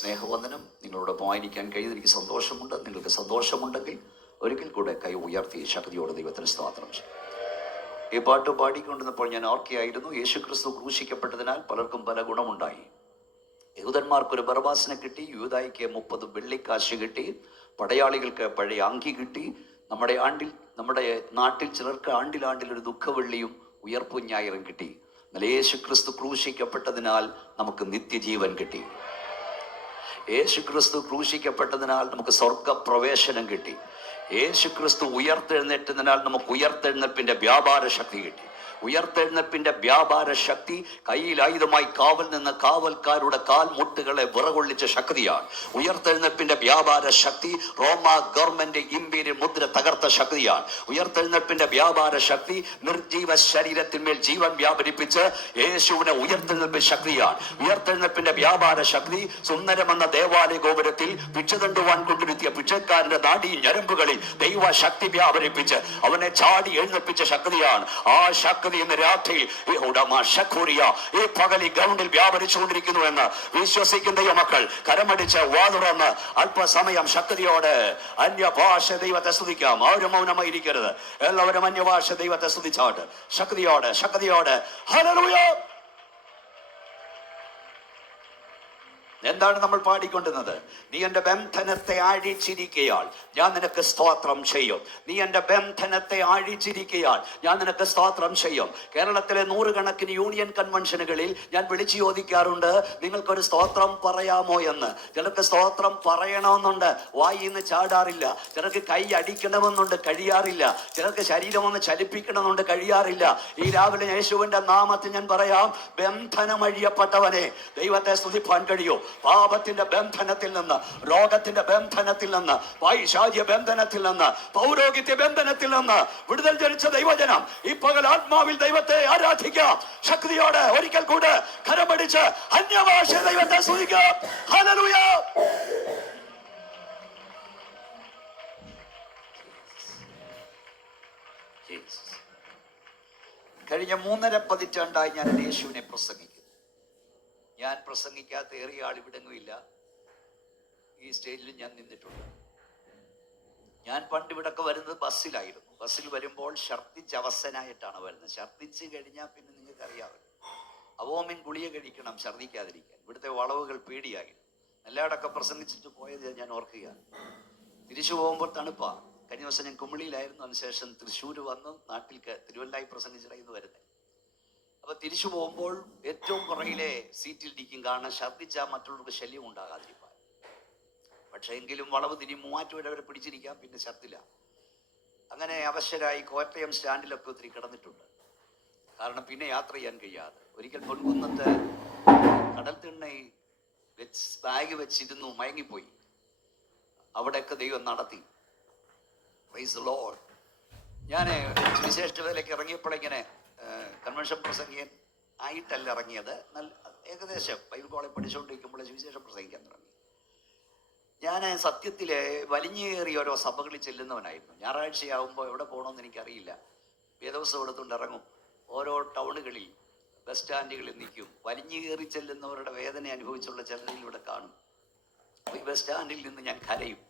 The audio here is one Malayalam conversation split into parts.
സ്നേഹവന്ദനം. നിങ്ങളോടൊപ്പമായിരിക്കാൻ കഴിയുന്നത് എനിക്ക് സന്തോഷമുണ്ട്. നിങ്ങൾക്ക് സന്തോഷമുണ്ടെങ്കിൽ ഒരിക്കൽ കൂടെ കൈ ഉയർത്തി ശക്തിയോടെ ദൈവത്തിന് സ്തോത്രം ചെയ്യും. ഈ പാട്ട് പാടിക്കൊണ്ടിരുന്നപ്പോൾ ഞാൻ ഓർക്കുകയായിരുന്നു, യേശുക്രിസ്തു ക്രൂശിക്കപ്പെട്ടതിനാൽ പലർക്കും പല ഗുണമുണ്ടായി. യഹൂദന്മാർക്കൊരു ബർബാസിനെ കിട്ടി, യൂദായിക്ക് 30 വെള്ളിക്കാശ് കിട്ടി, പടയാളികൾക്ക് പഴയ അങ്കി കിട്ടി. നമ്മുടെ നാട്ടിൽ ചിലർക്ക് ആണ്ടിൽ ഒരു ദുഃഖവെള്ളിയും ഉയർപ്പും ഞായറും കിട്ടി. എന്നാൽ യേശുക്രിസ്തു ക്രൂശിക്കപ്പെട്ടതിനാൽ നമുക്ക് നിത്യജീവൻ കിട്ടി. യേശുക്രിസ്തു ക്രൂശിക്കപ്പെട്ടതിനാൽ നമുക്ക് സ്വർഗപ്രവേശനം കിട്ടി. യേശുക്രിസ്തു ഉയർത്തെഴുന്നേറ്റതിനാൽ നമുക്ക് ഉയർത്തെഴുന്നേൽപ്പിന്റെ വ്യാപാര ശക്തി കിട്ടി. ഉയർത്തെഴുന്നേൽപ്പിന്റെ വ്യാപാര ശക്തി കയ്യിലായുധമായി കാവൽ നിന്ന് കാവൽക്കാരുടെ കാൽമുട്ടുകളെ വിറകൊള്ളിച്ച ശക്തിയാണ്. ഉയർത്തെഴുന്നേൽപ്പിന്റെ വ്യാപാര ശക്തി റോമ ഗവൺമെന്റ് ഇമ്പീരിയൽ മുദ്ര തകർത്ത ശക്തിയാണ്. ഉയർത്തെഴുന്നേൽപ്പിന്റെ വ്യാപാര ശക്തി നിർജീവ ശരീരത്തിന്മേൽ ജീവൻ വ്യാപരിപ്പിച്ച് യേശുവിനെ ഉയർത്തെഴുന്നേൽപ്പിച്ച ശക്തിയാണ്. ഉയർത്തെഴുന്നേൽപ്പിന്റെ വ്യാപാര ശക്തി സുന്ദരമെന്ന ദേവാലയ ഗോപുരത്തിൽ പിച്ച തണ്ടുവാൻ കൊണ്ടിരുത്തിയ പിച്ചക്കാരന്റെ നാടി ഞരമ്പുകളിൽ ദൈവ ശക്തി വ്യാപരിപ്പിച്ച് അവനെ ചാടി എഴുന്നേൽപ്പിച്ച ശക്തിയാണ്. ആ ശക്തി ഇന്ന് രാത്രിയിൽ ഈ പകൽ ഈ ഗ്രൗണ്ടിൽ വ്യാപരിച്ചുകൊണ്ടിരിക്കുന്നു എന്ന് വിശ്വസിക്കുന്ന ദൈവമക്കൾ കരമടിച്ച് വാതുറന്ന് അല്പസമയം ശക്തിയോടെ അന്യഭാഷ ദൈവത്തെ സ്തുതിക്കാം. ആരും മൗനമായിരിക്കരുത്. എല്ലാവരും അന്യഭാഷ ദൈവത്തെ സ്തുതിച്ചാട്ട് ശക്തിയോടെ ഹല്ലേലൂയ. എന്താണ് നമ്മൾ പാടിക്കൊണ്ടിരുന്നത്? നീ എൻ്റെ ബന്ധനത്തെ അഴിച്ചിരിക്കയാൽ ഞാൻ നിനക്ക് സ്തോത്രം ചെയ്യും. നീ എൻ്റെ ബന്ധനത്തെ അഴിച്ചിരിക്കയാൽ ഞാൻ നിനക്ക് സ്തോത്രം ചെയ്യും. കേരളത്തിലെ 100 കണക്കിന് യൂണിയൻ കൺവെൻഷനുകളിൽ ഞാൻ വിളിച്ചു ചോദിക്കാറുണ്ട്, നിങ്ങൾക്കൊരു സ്തോത്രം പറയാമോ എന്ന്. ചിലർക്ക് സ്തോത്രം പറയണമെന്നുണ്ട്, വായിന്ന് ചാടാറില്ല. ചിലർക്ക് കൈ അടിക്കണമെന്നുണ്ട്, കഴിയാറില്ല. ചിലർക്ക് ശരീരം ഒന്ന് ചലിപ്പിക്കണമെന്നുണ്ട്, കഴിയാറില്ല. ഈ രാവിലെ യേശുവിന്റെ നാമത്തിൽ ഞാൻ പറയാം, ബന്ധനം അഴിയപ്പെട്ടവനെ ദൈവത്തെ സ്തുതിപ്പാൻ കഴിയൂ. പാപത്തിന്റെ ബന്ധനത്തിൽ നിന്ന്, രോഗത്തിന്റെ ബന്ധനത്തിൽ നിന്ന്, പൈശാചിക ബന്ധനത്തിൽ നിന്ന്, പൗരോഹിത്യ ബന്ധനത്തിൽ നിന്ന് വിടുതൽ ജനിച്ച ദൈവജനം ഈ പകൽ ആത്മാവിൽ ദൈവത്തെ ആരാധിക്കാം. ശക്തിയോടെ ഒരിക്കൽ കൂടെ കരമടിച്ച് അന്യഭാഷ ദൈവത്തെ സ്തുതിക്കാം. ഹല്ലേലൂയ. കഴിഞ്ഞ 3.5 പതിറ്റാണ്ടായി ഞാൻ യേശുവിനെ പ്രസംഗിക്കുന്നു. ഞാൻ പ്രസംഗിക്കാത്ത ഏറിയ ആൾ ഇവിടെങ്ങുമില്ല. ഈ സ്റ്റേജിൽ ഞാൻ നിന്നിട്ടുണ്ട്. ഞാൻ പണ്ട് ഇവിടൊക്കെ വരുന്നത് ബസ്സിലായിരുന്നു. ബസ്സിൽ വരുമ്പോൾ ഛർദ്ദിച്ച് അവസനായിട്ടാണ് വരുന്നത്. ഛർദ്ദിച്ച് കഴിഞ്ഞാൽ പിന്നെ നിങ്ങൾക്ക് അറിയാമല്ലോ, അവോമിൻ ഗുളിക കഴിക്കണം ഛർദ്ദിക്കാതിരിക്കാൻ. ഇവിടുത്തെ വളവുകൾ പേടിയായിരുന്നു. എല്ലായിടൊക്കെ പ്രസംഗിച്ചിട്ട് പോയത് ഞാൻ ഓർക്കുകയാണ്. തിരിച്ചു പോകുമ്പോൾ തണുപ്പാണ്. കഴിഞ്ഞ ദിവസം ഞാൻ കുമിളിയിലായിരുന്നു. അതിനുശേഷം തൃശ്ശൂർ വന്ന് നാട്ടിൽ തിരുവല്ലായി പ്രസംഗിച്ചിട്ടായിരുന്നു വരുന്നത്. അപ്പൊ തിരിച്ചു പോകുമ്പോൾ ഏറ്റവും പുറകിലെ സീറ്റിൽ ഇരിക്കും. കാരണം ഛർദ്ദിച്ചാൽ മറ്റുള്ളവർക്ക് ശല്യം ഉണ്ടാകാതിരിക്കാൻ. പക്ഷെ എങ്കിലും വളവ് തിരി മൂവാറ്റുപുഴ വരെ പിടിച്ചിരിക്കാം, പിന്നെ ഛർദ്ദില്ല. അങ്ങനെ അവശരായി കോട്ടയം സ്റ്റാൻഡിലൊക്കെ ഒത്തിരി കിടന്നിട്ടുണ്ട്. കാരണം പിന്നെ യാത്ര ചെയ്യാൻ കഴിയാതെ. ഒരിക്കൽ പൊൻകുന്നത്ത് കടൽ തിണ്ണയിൽ ബാഗ് വെച്ചിരുന്നു, മയങ്ങിപ്പോയി. അവിടെയൊക്കെ ദൈവം നടത്തി. Praise the Lord. ഞാൻ സുവിശേഷത്തിലേക്ക് ഇറങ്ങിയപ്പോഴിങ്ങനെ കൺവെൻഷൻ പ്രസംഗിയൻ ആയിട്ടല്ല ഇറങ്ങിയത്. ഏകദേശം ബൈബിൾ കോളേജ് പഠിച്ചുകൊണ്ടിരിക്കുമ്പോൾ സുവിശേഷം പ്രസംഗിക്കാൻ തുടങ്ങി. ഞാൻ സത്യത്തിൽ വലിഞ്ഞേറിയ ഓരോ സഭകളിൽ ചെല്ലുന്നവനായിരുന്നു. ഞായറാഴ്ചയാകുമ്പോൾ എവിടെ പോകണമെന്ന് എനിക്കറിയില്ല. വേദവസ്തം എടുത്തുകൊണ്ട് ഇറങ്ങും. ഓരോ ടൗണുകളിൽ ബസ് സ്റ്റാൻഡുകളിൽ നിൽക്കും. വലിഞ്ഞേറി ചെല്ലുന്നവരുടെ വേദന അനുഭവിച്ചുള്ള ചിലരിൽ ഇവിടെ കാണും. ഈ ബസ് സ്റ്റാൻഡിൽ നിന്ന് ഞാൻ കരയും.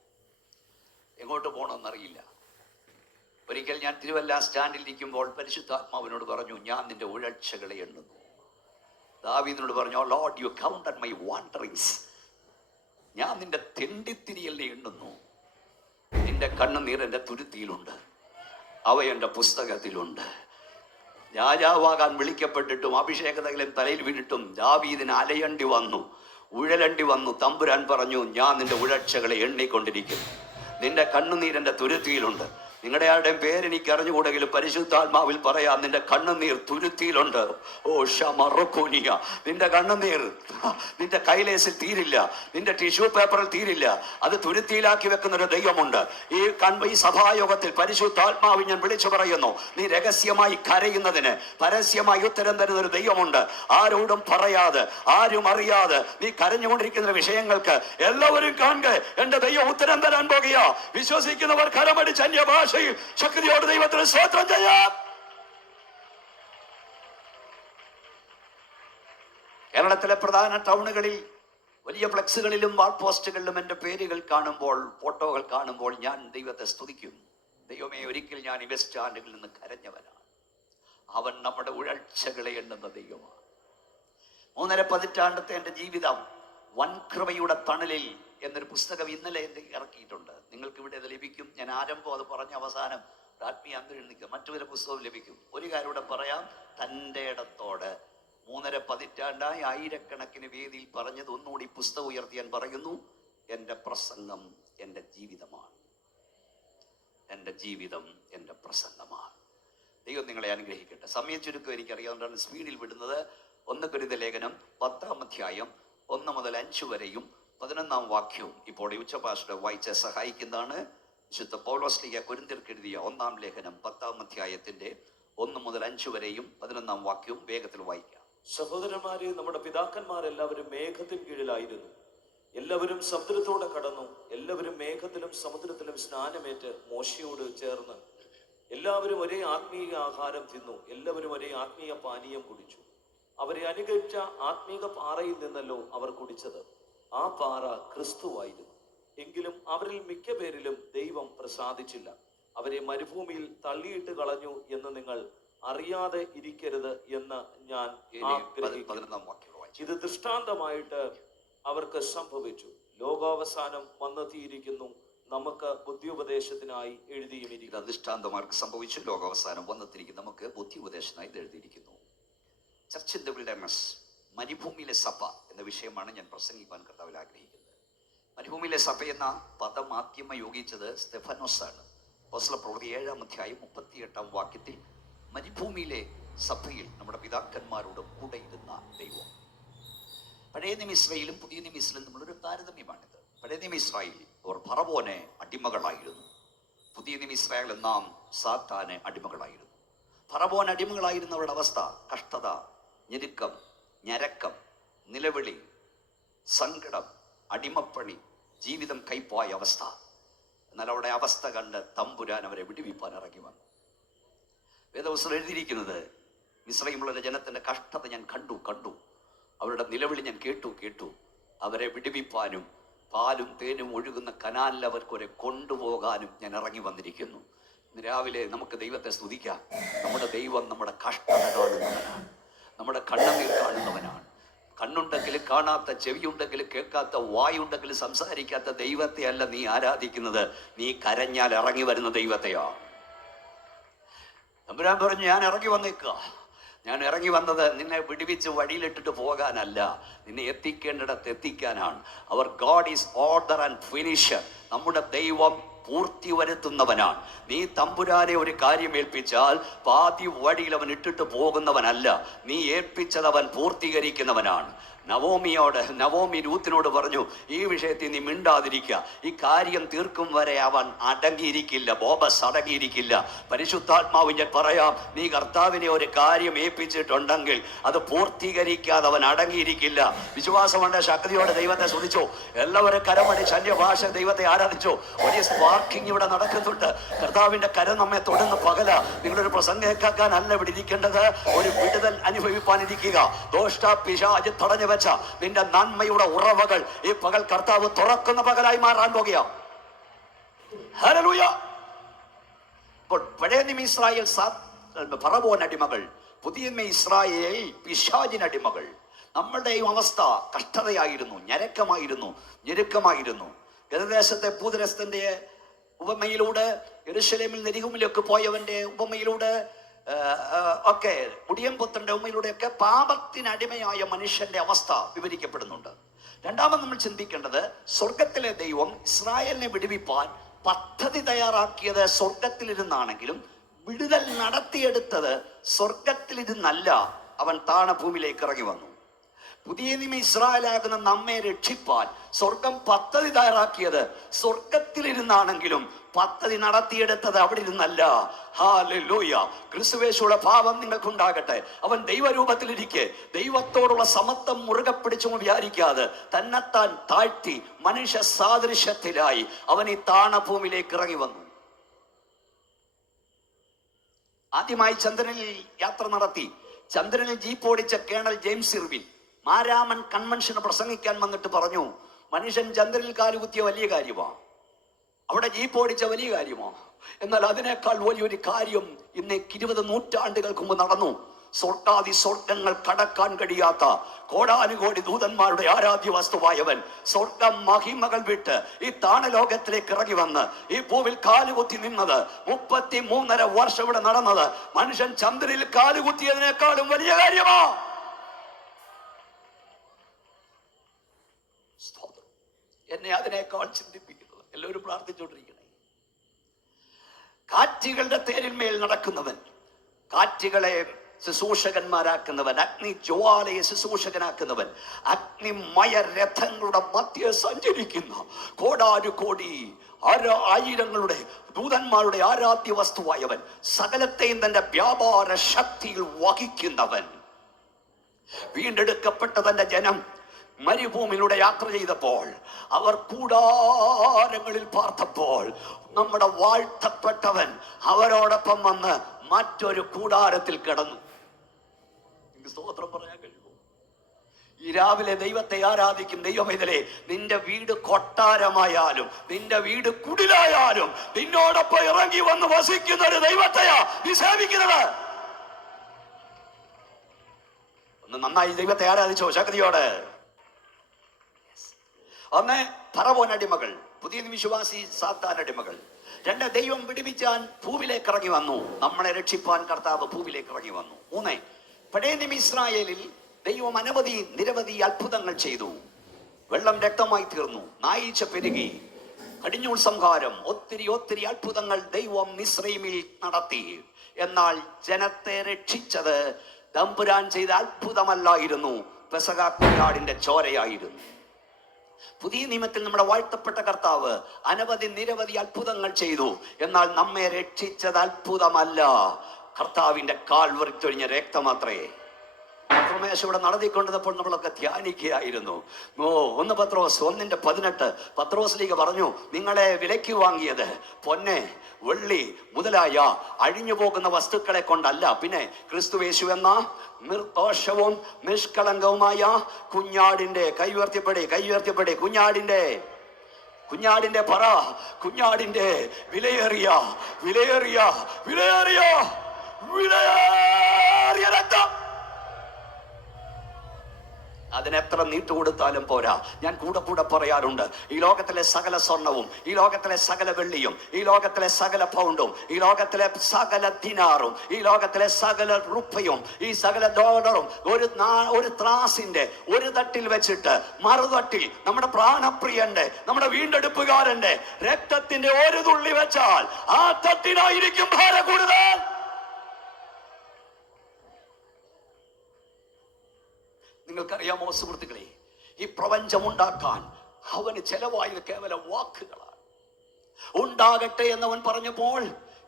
എങ്ങോട്ട് പോകണമെന്നറിയില്ല. ഒരിക്കൽ ഞാൻ തിരുവല്ല സ്റ്റാൻഡിൽ ഇരിക്കുമ്പോൾ പരിശുദ്ധാത്മാവിനോട് പറഞ്ഞു, ഞാൻ നിന്റെ ഉഴൽച്ചകളെ എണ്ണുന്നു. ദാവീദിനോട് പറഞ്ഞു, ഓ Lord, U counted my wanderings. ഞാൻ നിന്റെ തെണ്ടിത്തിരിയലിനെ എണ്ണുന്നു. നിന്റെ കണ്ണുനീർ എൻ്റെ തുരുത്തിയിലുണ്ട്, അവ എൻ്റെ പുസ്തകത്തിലുണ്ട്. രാജാവാകാൻ വിളിക്കപ്പെട്ടിട്ടും അഭിഷേകതകളും തലയിൽ വീണിട്ടും ദാവീദിന് അലയണ്ടി വന്നു, ഉഴലണ്ടി വന്നു. തമ്പുരാൻ പറഞ്ഞു, ഞാൻ നിന്റെ ഉഴൽച്ചകളെ എണ്ണിക്കൊണ്ടിരിക്കുന്നു. നിന്റെ കണ്ണുനീരെൻ്റെ തുരുത്തിയിലുണ്ട്. നിങ്ങളുടെ ആരുടെയും പേരെനിക്ക് അറിഞ്ഞുകൂടെങ്കിലും പരിശുദ്ധാത്മാവിൽ പറയാം, നിന്റെ കണ്ണുനീർ തുരുത്തിയിലുണ്ട്. ഓ ഷമറുഖോനിയ, നിന്റെ കണ്ണുനീർ നിന്റെ കൈലേസിൽ തീരില്ല, നിന്റെ ടിഷ്യൂ പേപ്പറിൽ തീരില്ല. അത് തുരുത്തിയിലാക്കി വെക്കുന്ന ഒരു ദൈവമുണ്ട്. ഈ സഭായോഗത്തിൽ പരിശുദ്ധാത്മാവിൽ ഞാൻ വിളിച്ചു പറയുന്നു, നീ രഹസ്യമായി കരയുന്നതിന് പരസ്യമായി ഉത്തരം തരുന്ന ഒരു ദൈവമുണ്ട്. ആരോടും പറയാതെ, ആരും അറിയാതെ നീ കരഞ്ഞുകൊണ്ടിരിക്കുന്ന വിഷയങ്ങൾക്ക് എല്ലാവരും കാണുക, എന്റെ ദൈവം ഉത്തരം തരാൻ പോകുക. വിശ്വസിക്കുന്നവർ കരമടിച്ച് അന്യഭാഷ ശക്തിയോട് ദൈവത്തിന് സ്തോത്രം ചെയ്യാം. കേരളത്തിലെ പ്രധാന ടൗണുകളിൽ വലിയ ഫ്ലെക്സുകളിലും വാൾ പോസ്റ്റുകളിലും എൻ്റെ പേരുകൾ കാണുമ്പോൾ, ഫോട്ടോകൾ കാണുമ്പോൾ ഞാൻ ദൈവത്തെ സ്തുതിക്കും. ദൈവമേ, ഒരിക്കൽ ഞാൻ ഈ ബസ് സ്റ്റാൻഡുകളിൽ നിന്ന് കരഞ്ഞവനാണ്. അവൻ നമ്മുടെ ഉഴൽച്ചകളെ എണ്ണുന്ന ദൈവമാണ്. 3.5 പതിറ്റാണ്ടത്തെ എൻ്റെ ജീവിതം വൻകൃപയുടെ തണലിൽ എന്നൊരു പുസ്തകം ഇന്നലെ എൻ്റെ ഇറക്കിയിട്ടുണ്ട്. നിങ്ങൾക്ക് ഇവിടെ അത് ലഭിക്കും. ഞാൻ ആരംഭം അത് പറഞ്ഞ അവസാനം ആത്മീയ അന്തരീക്ഷം നിൽക്കുക. മറ്റൊരു പുസ്തകവും ലഭിക്കും. ഒരു കാര്യം കൂടെ പറയാം. തൻ്റെ ഇടത്തോട് 3.5 പതിറ്റാണ്ടായി ആയിരക്കണക്കിന് വേദിയിൽ പറഞ്ഞത് ഒന്നുകൂടി പുസ്തകം ഉയർത്തി ഞാൻ പറയുന്നു. എൻ്റെ പ്രസംഗം എൻ്റെ ജീവിതമാണ്. എൻ്റെ ജീവിതം എൻ്റെ പ്രസംഗമാണ്. ദൈവം നിങ്ങളെ അനുഗ്രഹിക്കട്ടെ. സമയം ചുരുക്കം എനിക്കറിയാവുന്നതാണ് സ്പീഡിൽ വിടുന്നത്. 1 കൊരിന്ത്യർ ലേഖനം 10-ാം അധ്യായം 1 മുതൽ 5 വരെയും 11-ാം വാക്യവും ഇപ്പോൾ ഈ ഉച്ചഭാഷയുടെ വായിച്ച് സഹായിക്കുന്നതാണ്. വിശുദ്ധ പൗലോസ് കൊരിന്ത്യർക്ക് എഴുതിയ 1-ാം ലേഖനം 10-ാം അധ്യായത്തിന്റെ 1 മുതൽ 5 വരെയും 11-ാം വാക്യവും വേഗത്തിൽ വായിക്കാം. സഹോദരന്മാരെ, നമ്മുടെ പിതാക്കന്മാരെല്ലാവരും മേഘത്തിന് കീഴിലായിരുന്നു. എല്ലാവരും സമുദ്രത്തോടെ കടന്നു. എല്ലാവരും മേഘത്തിലും സമുദ്രത്തിലും സ്നാനമേറ്റ് മോശയോട് ചേർന്ന് എല്ലാവരും ഒരേ ആത്മീയ ആഹാരം തിന്നു. എല്ലാവരും ഒരേ ആത്മീയ പാനീയം കുടിച്ചു. അവരെ അനുകരിച്ച ആത്മീക പാറയിൽ നിന്നല്ലോ അവർ കുടിച്ചത്. ആ പാറ ക്രിസ്തുവായിരുന്നു. എങ്കിലും അവരിൽ മിക്ക പേരിലും ദൈവം പ്രസാദിച്ചില്ല. അവരെ മരുഭൂമിയിൽ തള്ളിയിട്ട് കളഞ്ഞു എന്ന് നിങ്ങൾ അറിയാതെ ഇരിക്കരുത് എന്ന് ഞാൻ ആഗ്രഹിക്കുന്നു. ഇത് ദൃഷ്ടാന്തമായിട്ട് അവർക്ക് സംഭവിച്ചു. ലോകാവസാനം വന്നെത്തിയിരിക്കുന്നു. നമുക്ക് ബുദ്ധിയുപദേശത്തിനായി എഴുതിയിരിക്കുന്നു. ദൃഷ്ടാന്തമാർക്ക് സംഭവിച്ചു. ലോകാവസാനം വന്നെത്തിയിരിക്കുന്നു. നമുക്ക് ബുദ്ധിയുപദേശത്തിനായി എഴുതിയിരിക്കുന്നു. ചർച്ച് ഇൻ ദി വിൽഡർനെസ്, മരുഭൂമിയിലെ സഭ എന്ന വിഷയമാണ് ഞാൻ പ്രസംഗിക്കാൻ കർത്താവിൽ ആഗ്രഹിക്കുന്നത്. മരുഭൂമിയിലെ സഭ എന്ന പദം ആദ്യമായി യോഗിച്ചത് സ്തെഫനോസ് ആണ്. അപ്പോസ്തലപ്രവൃത്തി 7-ാം അധ്യായം 38-ാം വാക്യത്തിൽ മരുഭൂമിയിലെ സഭയിൽ നമ്മുടെ പിതാക്കന്മാരോട് കൂടെ ഇരുന്ന ദൈവം. പഴയ നിയമ ഇസ്രായേലും പുതിയ നിയമ ഇസ്രായേലും തമ്മിലൊരു താരതമ്യമാണിത്. പഴയ നിയമ ഇസ്രായേൽ അവർ ഫറവോനെ അടിമകളായിരുന്നു. പുതിയ നിയമ ഇസ്രായേൽ നാം സാത്താനെ അടിമകളായിരുന്നു. ഫറവോൻ അടിമകളായിരുന്നവരുടെ അവസ്ഥ കഷ്ടത, ഞെരുക്കം, ഞരക്കം, നിലവിളി, സങ്കടം, അടിമപ്പണി, ജീവിതം കൈപ്പോയ അവസ്ഥ. എന്നാൽ അവിടെ അവസ്ഥ കണ്ട് തമ്പുരാൻ അവരെ വിടുവിപ്പാൻ ഇറങ്ങി വന്നു. വേദപുസ്തകം എഴുതിയിരിക്കുന്നത്, മിസ്രയീമിലുള്ള ജനത്തിന്റെ കഷ്ടത ഞാൻ കണ്ടു, അവരുടെ നിലവിളി ഞാൻ കേട്ടു. അവരെ വിടുവിപ്പാനും പാലും തേനും ഒഴുകുന്ന കനാലിൽ അവർക്കൊരെ കൊണ്ടുപോകാനും ഞാൻ ഇറങ്ങി വന്നിരിക്കുന്നു. ഇന്ന് രാവിലെ നമുക്ക് ദൈവത്തെ സ്തുതിക്കാം. നമ്മുടെ ദൈവം നമ്മുടെ കഷ്ടത കാണുന്നവനാണ്, നമ്മുടെ കണ്ണുനീർ കാണുന്നവനാണ്. കണ്ണുണ്ടെങ്കിൽ കാണാത്ത, ചെവിയുണ്ടെങ്കിൽ കേൾക്കാത്ത, വായുണ്ടെങ്കിൽ സംസാരിക്കാത്ത ദൈവത്തെ അല്ല നീ ആരാധിക്കുന്നത്. നീ കരഞ്ഞാൽ ഇറങ്ങി വരുന്ന ദൈവത്തെയാ. തമ്പുരാൻ പറഞ്ഞു, ഞാൻ ഇറങ്ങി വന്നേക്കുക. ഞാൻ ഇറങ്ങി വന്നത് നിന്നെ വിടുവിച്ച് വഴിയിലിട്ടിട്ട് പോകാനല്ല, നിന്നെ എത്തിക്കേണ്ടിടത്ത് എത്തിക്കാനാണ്. അവർ God is author and finisher. നമ്മുടെ ദൈവം പൂർത്തി വരുത്തുന്നവനാണ്. നീ തമ്പുരാനെ ഒരു കാര്യം ഏൽപ്പിച്ചാൽ പാതി വഴിയിൽ അവൻ ഇട്ടിട്ട് പോകുന്നവനല്ല, നീ ഏൽപ്പിച്ചത് അവൻ പൂർത്തീകരിക്കുന്നവനാണ്. നവോമി രൂത്തിനോട് പറഞ്ഞു, ഈ വിഷയത്തിൽ നീ മിണ്ടാതിരിക്കുക, ഈ കാര്യം തീർക്കും വരെ അവൻ അടങ്ങിയിരിക്കില്ല, ബോബസ് അടങ്ങിയിരിക്കില്ല. പരിശുദ്ധാത്മാവ് ഞാൻ പറയാം, നീ കർത്താവിനെ ഒരു കാര്യം ഏൽപ്പിച്ചിട്ടുണ്ടെങ്കിൽ അത് പൂർത്തീകരിക്കാതെ അവൻ അടങ്ങിയിരിക്കില്ല. വിശ്വാസമുണ്ട്, ശക്തിയോടെ ദൈവത്തെ സ്തുതിച്ചോ. എല്ലാവരും കരമടിച്ച് അന്യഭാഷ ദൈവത്തെ ആരാധിച്ചോ. വലിയ സ്പാർക്കിംഗ് ഇവിടെ നടക്കുന്നുണ്ട്. കർത്താവിന്റെ കരം നമ്മെ തൊടുന്ന പകല. നിങ്ങളൊരു പ്രസംഗം കേൾക്കാനല്ല ഇവിടെ ഇരിക്കേണ്ടത്, ഒരു വിടുതൽ അനുഭവിപ്പാനിരിക്കുക. ദോഷ്ട പിശാച് തടഞ്ഞു വെച്ച നിന്റെ നന്മയുടെ ഉറവകൾ ഈ പകൽ കർത്താവ് തുറക്കുന്ന പകലായി മാറാൻ പോകുക. ഹല്ലേലൂയ. പഴയ നിയമ ഇസ്രായേൽ ഫറവോൻ അടിമകൾ, പുതിയ നിയമ ഇസ്രായേൽ പിശാചിനടിമകൾ. നമ്മളുടെ ഈ അവസ്ഥ കഷ്ടതയായിരുന്നു, ഞെരുക്കമായിരുന്നു. ഗദദേശത്തെ പൂതരസ്ഥന്റെ ഉപമയിലൂടെ, യെരൂശലേമിൽ നെരിഹുമിലൊക്കെ പോയവന്റെ ഉപമയിലൂടെ ഒക്കെ, മുടിയംപുത്രന്റെ ഉമ്മയിലൂടെയൊക്കെ പാപത്തിനടിമയായ മനുഷ്യന്റെ അവസ്ഥ വിവരിക്കപ്പെടുന്നുണ്ട്. രണ്ടാമത് നമ്മൾ ചിന്തിക്കേണ്ടത്, സ്വർഗത്തിലെ ദൈവം ഇസ്രായേലിനെ വിടുവിപ്പാൻ പദ്ധതി തയ്യാറാക്കിയത് സ്വർഗത്തിലിരുന്നാണെങ്കിലും വിടുതൽ നടത്തിയെടുത്തത് സ്വർഗത്തിലിരുന്നല്ല, അവൻ താണഭൂമിയിലേക്ക് ഇറങ്ങി വന്നു. പുതിയ നിയമ ഇസ്രായേലാകുന്ന നമ്മെ രക്ഷിപ്പാൻ സ്വർഗം പദ്ധതി തയ്യാറാക്കിയത് സ്വർഗത്തിലിരുന്നാണെങ്കിലും പദ്ധതി നടത്തിയെടുത്തത് അവിടെ ഇരുന്നല്ല. ഹല്ലേലൂയ. ക്രിസ്തുവേശുവിന്റെ ഭാവം നിങ്ങൾക്കുണ്ടാകട്ടെ. അവൻ ദൈവരൂപത്തിലിരിക്കെ ദൈവത്തോടുള്ള സമത്വം മുറുകെ പിടിച്ചു വിചാരിക്കാതെ തന്നെത്താൻ താഴ്ത്തി മനുഷ്യ സാദൃശ്യത്തിലായി അവൻ ഈ താണഭൂമിയിലേക്ക് ഇറങ്ങി വന്നു. ആദ്യമായി ചന്ദ്രനിൽ യാത്ര നടത്തി. ചന്ദ്രനിൽ ജീപ്പ് ഓടിച്ച കേണൽ ജെയിംസ് ഇർവിൻ മാരാമൻ കൺവെൻഷന് പ്രസംഗിക്കാൻ വന്നിട്ട് പറഞ്ഞു, മനുഷ്യൻ ചന്ദ്രനിൽ കാലുകുത്തിയ വലിയ കാര്യമാണ്, അവിടെ ജീപ്പ് ഓടിച്ച വലിയ കാര്യമാണ്. എന്നാൽ അതിനേക്കാൾ വലിയൊരു കാര്യം ഇന്നേക്ക് 20 നൂറ്റാണ്ടുകൾക്ക് മുമ്പ് നടന്നു. സ്വർഗാദി സ്വർഗങ്ങൾ കടക്കാൻ കഴിയാത്ത കോടാനുകോടി ദൂതന്മാരുടെ ആരാധ്യ വസ്തുവായവൻ സ്വർഗം മഹിമകൾ വിട്ട് ഈ താണലോകത്തിലേക്ക് ഇറങ്ങി വന്ന് ഈ ഭൂവിൽ കാലുകുത്തി നിന്നത് 33.5 വർഷം ഇവിടെ നടന്നത് മനുഷ്യൻ ചന്ദ്രനിൽ കാലുകുത്തിയതിനേക്കാളും വലിയ കാര്യമാ. എന്നെ അതിനേക്കാൾ ചിന്തിപ്പിക്കുന്നത്. എല്ലാവരും പ്രാർത്ഥിച്ചുകൊണ്ടിരിക്കണേ. കാറ്റുകളുടെ തേരിന്മേൽ നടക്കുന്നവൻ, കാറ്റുകളെ ശുശ്രൂഷകന്മാരാക്കുന്നവൻ, അഗ്നി ജ്വാലയെ ശുശ്രൂഷകനാക്കുന്നവൻ, അഗ്നിമയ രഥങ്ങളുടെ മധ്യ സഞ്ചരിക്കുന്ന കോടാനുകോടി ആയിരങ്ങളുടെ ദൂതന്മാരുടെ ആരാധ്യ വസ്തുവായവൻ, സകലത്തെയും തന്റെ വ്യാപാര ശക്തിയിൽ വഹിക്കുന്നവൻ, വീണ്ടെടുക്കപ്പെട്ട തന്റെ ജനം മരുഭൂമിയിലൂടെ യാത്ര ചെയ്തപ്പോൾ, അവർ കൂടാരങ്ങളിൽ പാർത്തപ്പോൾ, നമ്മുടെ വാഴ്ത്തപ്പെട്ടവൻ അവരോടൊപ്പം വന്ന് മറ്റൊരു കൂടാരത്തിൽ കിടന്നു. സ്തോത്രം പറയാൻ കഴിയുമോ? ഈ രാവിലെ ദൈവത്തെ ആരാധിക്കും ദൈവമേതലേ, നിന്റെ വീട് കൊട്ടാരമായാലും നിന്റെ വീട് കുടിലായാലും നിന്നോടൊപ്പം ഇറങ്ങി വന്ന് വസിക്കുന്ന ഒരു ദൈവത്തെയാ നീ സേവിക്കുന്നത്. ഒന്ന് നന്നായി ദൈവത്തെ ആരാധിച്ചോ ശക്തിയോടെ. ഒന്ന് ഫറവോൻ അടിമകൾ, പുതിയ വിശ്വാസി സാത്താൻ അടിമകൾ. 2 ദൈവം വിടുവിച്ചാൻ ഭൂവിലേക്ക് ഇറങ്ങി വന്നു, നമ്മളെ രക്ഷിപ്പാൻ കർത്താവ് ഭൂവിലേക്ക് ഇറങ്ങി വന്നു. 3 പഴയ നിയമ ഇസ്രായേലിൽ ദൈവം നിരവധി അത്ഭുതങ്ങൾ ചെയ്തു. വെള്ളം രക്തമായി തീർന്നു, നായീച്ച പെരുകി, കടിഞ്ഞൂൽ സംഹാരം, ഒത്തിരി അത്ഭുതങ്ങൾ ദൈവം മിസ്രൈമിൽ നടത്തി. എന്നാൽ ജനത്തെ രക്ഷിച്ചത് തമ്പുരാൻ ചെയ്ത അത്ഭുതമല്ലായിരുന്നു, പെസഹ കുഞ്ഞാടിന്റെ ചോരയായിരുന്നു. പുതിയ നിയമത്തിൽ നമ്മുടെ വാഴ്ത്തപ്പെട്ട കർത്താവ് നിരവധി അത്ഭുതങ്ങൾ ചെയ്തു. എന്നാൽ നമ്മെ രക്ഷിച്ചത് അത്ഭുതമല്ല, കർത്താവിന്റെ കാൽവറി ചൊരിഞ്ഞ രക്തമാത്രേ. പത്രോമേശ ഇവിടെ നടത്തിക്കൊണ്ടിരുന്നപ്പോൾ നമ്മളൊക്കെ ധ്യാനിക്കുകയായിരുന്നു. 1 പത്രോസ് 1:18 പത്രോസിലേക്ക് പറഞ്ഞു, നിങ്ങളെ വിലയ്ക്ക് വാങ്ങിയത് പൊന്നെ വെള്ളി മുതലായ അഴിഞ്ഞു പോകുന്ന വസ്തുക്കളെ കൊണ്ടല്ല, പിന്നെ ക്രിസ്തുയേശു എന്ന നിർദോഷവും നിഷ്കളങ്കവുമായ കുഞ്ഞാടിന്റെ കൈയുയർത്തിപ്പടി കുഞ്ഞാടിന്റെ പറ, കുഞ്ഞാടിന്റെ വിലയേറിയ രക്തം. അതിനെത്ര നീട്ടുകൊടുത്താലും പോരാ. ഞാൻ കൂടെ പറയാറുണ്ട്, ഈ ലോകത്തിലെ സകല സ്വർണവും, ഈ ലോകത്തിലെ സകല വെള്ളിയും, ഈ ലോകത്തിലെ സകല പൗണ്ടും, ഈ ലോകത്തിലെ സകല ദിനാറും, ഈ ലോകത്തിലെ സകല റുപ്പയും, ഈ സകല ഡോളറും ഒരു ത്രാസിന്റെ ഒരു തട്ടിൽ വെച്ചിട്ട് മറുതട്ടിൽ നമ്മുടെ പ്രാണപ്രിയന്റെ, നമ്മുടെ വീണ്ടെടുപ്പുകാരന്റെ രക്തത്തിന്റെ ഒരു തുള്ളി വെച്ചാൽ ആ തട്ടിനായിരിക്കും ഭാരം കൂടുതൽ. നിങ്ങൾക്കറിയാമോ സുഹൃത്തുക്കളെ, ഈ പ്രപഞ്ചം ഉണ്ടാക്കാൻ അവന് ചെലവായത് കേവലം വാക്കുകളാണ്. ഉണ്ടാകട്ടെ എന്നവൻ പറഞ്ഞപ്പോൾ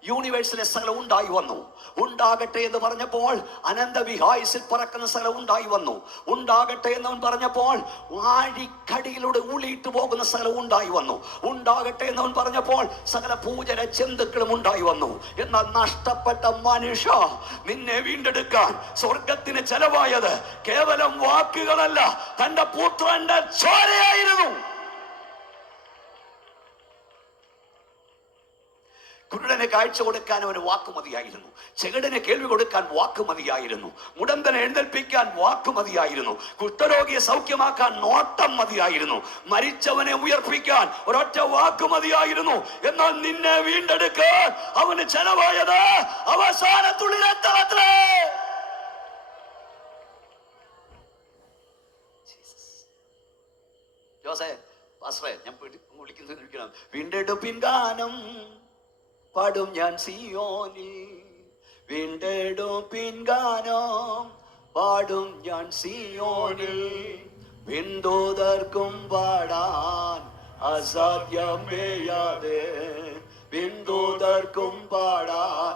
യൂണിവേഴ്സിലെ സ്ഥലം ഉണ്ടായി വന്നു. ഉണ്ടാകട്ടെ എന്ന് പറഞ്ഞപ്പോൾ അനന്തവിഹായസിൽ പറക്കുന്ന സ്ഥലം ഉണ്ടായി വന്നു. ഉണ്ടാകട്ടെ എന്നവൻ പറഞ്ഞപ്പോൾ ആഴിക്കടിയിലൂടെ ഊളിയിട്ട് പോകുന്ന സ്ഥലം ഉണ്ടായി വന്നു. ഉണ്ടാകട്ടെ എന്നവൻ പറഞ്ഞപ്പോൾ സകല പൂജന ജന്തുക്കളും ഉണ്ടായി വന്നു. എന്നാൽ നഷ്ടപ്പെട്ട മനുഷ്യ, നിന്നെ വീണ്ടെടുക്കാൻ സ്വർഗത്തിന് ചെലവായത് കേവലം വാക്കുകളല്ല, തന്റെ പുത്രന്റെ ചോരയായിരുന്നു. കുരുടനെ കാഴ്ച കൊടുക്കാൻ അവന് വാക്കുമതിയായിരുന്നു, ചെകിടനെ കേൾവി കൊടുക്കാൻ വാക്കുമതിയായിരുന്നു, മുടന്തനെ എഴുന്നേൽപ്പിക്കാൻ വാക്കുമതിയായിരുന്നു, കുഷ്ഠരോഗിയെ സൗഖ്യമാക്കാൻ നോട്ടം മതിയായിരുന്നു, മരിച്ചവനെ ഉയർപ്പിക്കാൻ ഒരൊറ്റ വാക്കുമതിയായിരുന്നു. എന്നാൽ നിന്നെ വീണ്ടെടുക്കാൻ അവന് ചെലവായത് അവസാനത്തുള്ളി രക്തമത്രേ. ജോസേ പാസ്റ്ററേ, ഞാൻ വിളിക്കുന്നത് വീണ്ടെടുപ്പിൻ ഗാനം പാടും ഞാൻ സിയോനിൽ, വീണ്ടെടുപ്പിൻ ഗാനം പാടും ഞാൻ സിയോനിൽ, വിണ്ടൂതർക്കും പാടാൻ അസാധ്യമേയാതെ, വിണ്ടൂതർക്കും പാടാൻ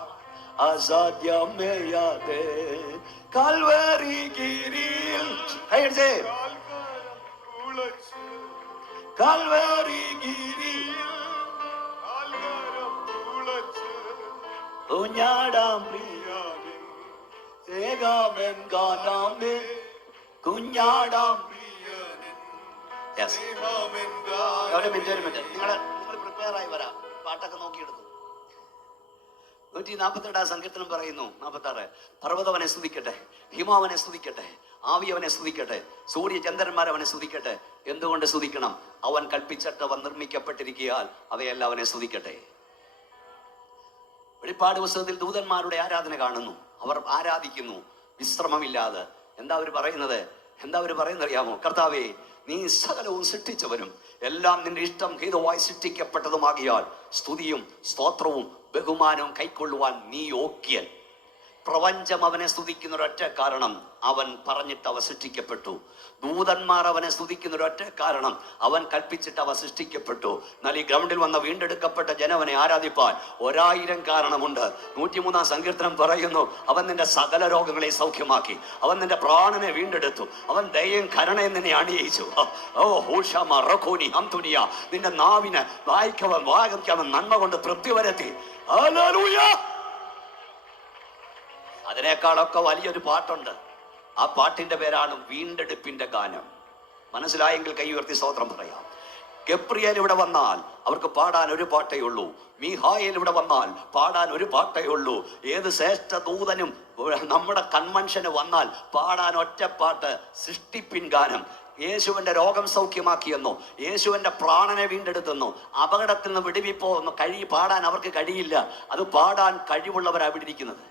അസാധ്യമേയാതെ, കാൽവരി ഗിരിയിൽ കാൽവരി ഗിരിയിൽ കുഞ്ഞാടാം പ്രിയാമേ, ഏകാമൻ ഗാനാമേ, കുഞ്ഞാടാം. ഒരു മിനിറ്റ് നിങ്ങൾ പ്രിപ്പയർ ആയി വരാം. പാട്ടൊക്കെ നോക്കിയെടുത്തു. 142 സങ്കീർത്തനം പറയുന്നു, 46, പർവ്വതവനെ സ്തുതിക്കട്ടെ, ഹിമാവനെ സ്തുതിക്കട്ടെ, ആവിയവനെ സ്തുതിക്കട്ടെ, സൂര്യചന്ദ്രന്മാരവനെ സ്തുതിക്കട്ടെ. എന്തുകൊണ്ട് സ്തുതിക്കണം? അവൻ കൽപ്പിച്ചിട്ട് അവൻ നിർമ്മിക്കപ്പെട്ടിരിക്കയാൽ അവയെല്ലാം അവനെ സ്തുതിക്കട്ടെ. വെളിപ്പാട് പുസ്തകത്തിൽ ദൂതന്മാരുടെ ആരാധന കാണുന്നു. അവർ ആരാധിക്കുന്നു വിശ്രമമില്ലാതെ. എന്താ അവർ പറയുന്നത് അറിയാമോ? കർത്താവേ, നീ സകലവും സൃഷ്ടിച്ചവനും എല്ലാം നിന്റെ ഇഷ്ടം ഹേതുവായി സൃഷ്ടിക്കപ്പെട്ടതുമാകിയാൽ സ്തുതിയും സ്തോത്രവും ബഹുമാനവും കൈക്കൊള്ളുവാൻ നീ യോഗ്യൻ. പ്രപഞ്ചം അവനെ സ്തുതിക്കുന്ന ഒരൊറ്റ കാരണം, അവൻ പറഞ്ഞിട്ട് അവ സൃഷ്ടിക്കപ്പെട്ടു. ദൂതന്മാർ അവനെ സ്തുതിക്കുന്ന ഒരൊറ്റ കാരണം, അവൻ കൽപ്പിച്ചിട്ട് അവ സൃഷ്ടിക്കപ്പെട്ടു. എന്നാൽ ഈ ഗ്രൗണ്ടിൽ വന്ന വീണ്ടെടുക്കപ്പെട്ട ജനവനെ ആരാധിപ്പാൻ 1000 കാരണമുണ്ട്. 103 സങ്കീർത്തനം പറയുന്നു, അവൻ നിന്റെ സകല രോഗങ്ങളെ സൗഖ്യമാക്കി, അവൻ നിന്റെ പ്രാണനെ വീണ്ടെടുത്തു, അവൻ ദയയും കരുണയും നിന്നെ അണിയിച്ചു. നിന്റെ നാവിനെ വായിക്കവൻ നന്മ കൊണ്ട് തൃപ്തി വരുത്തി. ഹല്ലേലൂയ. അതിനേക്കാളൊക്കെ വലിയൊരു പാട്ടുണ്ട്. ആ പാട്ടിന്റെ പേരാണ് വീണ്ടെടുപ്പിന്റെ ഗാനം. മനസ്സിലായെങ്കിൽ കൈ ഉയർത്തി സ്തോത്രം പറയാം. ഗബ്രിയേൽ ഇവിടെ വന്നാൽ അവർക്ക് പാടാൻ ഒരു പാട്ടേ ഉള്ളൂ. മീഖായേൽ ഇവിടെ വന്നാൽ പാടാൻ ഒരു പാട്ടേ ഉള്ളൂ. ഏത് ശ്രേഷ്ഠ ദൂതനും നമ്മുടെ കൺവെൻഷന് വന്നാൽ പാടാൻ ഒറ്റ പാട്ട്, സൃഷ്ടിപ്പിൻ ഗാനം. യേശുവിന്റെ രോഗം സൗഖ്യമാക്കിയെന്നോ, യേശുവിന്റെ പ്രാണനെ വീണ്ടെടുത്തെന്നോ, അപകടത്തിൽ നിന്ന് വിടുവിപ്പോ പാടാൻ അവർക്ക് കഴിയില്ല. അത് പാടാൻ കഴിവുള്ളവരാ ഇവിടെ ഇരിക്കുന്നത്.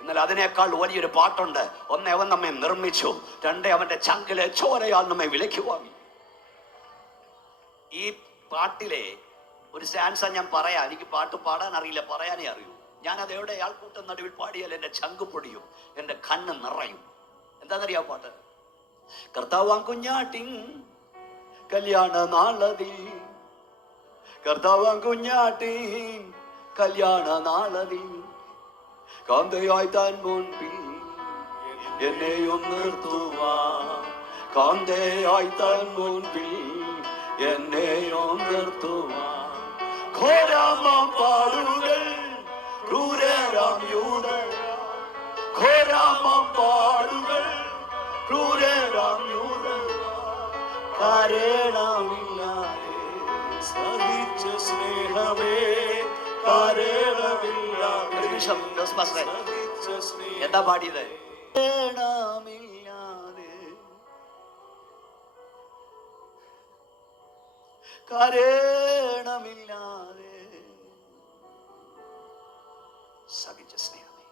എന്നാൽ അതിനേക്കാൾ വലിയൊരു പാട്ടുണ്ട്. ഒന്ന്, അവൻ നമ്മെ നിർമ്മിച്ചു. 2, അവന്റെ ചങ്കിലെ ചോരയാൽ നമ്മെ വിലയ്ക്ക് വാങ്ങി. ഈ പാട്ടിലെ ഒരു സ്റ്റാൻസ ഞാൻ പറയാം. എനിക്ക് പാട്ട് പാടാൻ അറിയില്ല, പറയാനേ അറിയൂ. ഞാനത് എവിടെ ആൾക്കൂട്ടം നടുവിൽ പാടിയാൽ എൻ്റെ ചങ്ക് പൊടിയും, എൻ്റെ കണ്ണ് നിറയും. എന്താണെന്നറിയാം പാട്ട്? കർത്താവാം കുഞ്ഞാട്ടിൻ കല്യാണ നാളതി, കർത്താവാം കുഞ്ഞാട്ടിൻ കല്യാണ നാളതി, കാന്തയായി താൻ മുൻപിൽ എന്നെയും നിർത്തുവാൻ, കാന്തയായി താൻ മുൻപിൽ എന്നെയും നിർത്തുവാൻ. ഘോരാമാം പാടുകൾ ക്രൂരരാം യൂദർ, ഘോരാമാം പാടുകൾ ക്രൂരരാം യൂദർ, കാരണമില്ലാതെ സഹിച്ച സ്നേഹമേ, എന്താ പാടിയത്? കാരണമില്ലാതെ സഹിച്ച സ്നേഹമേ.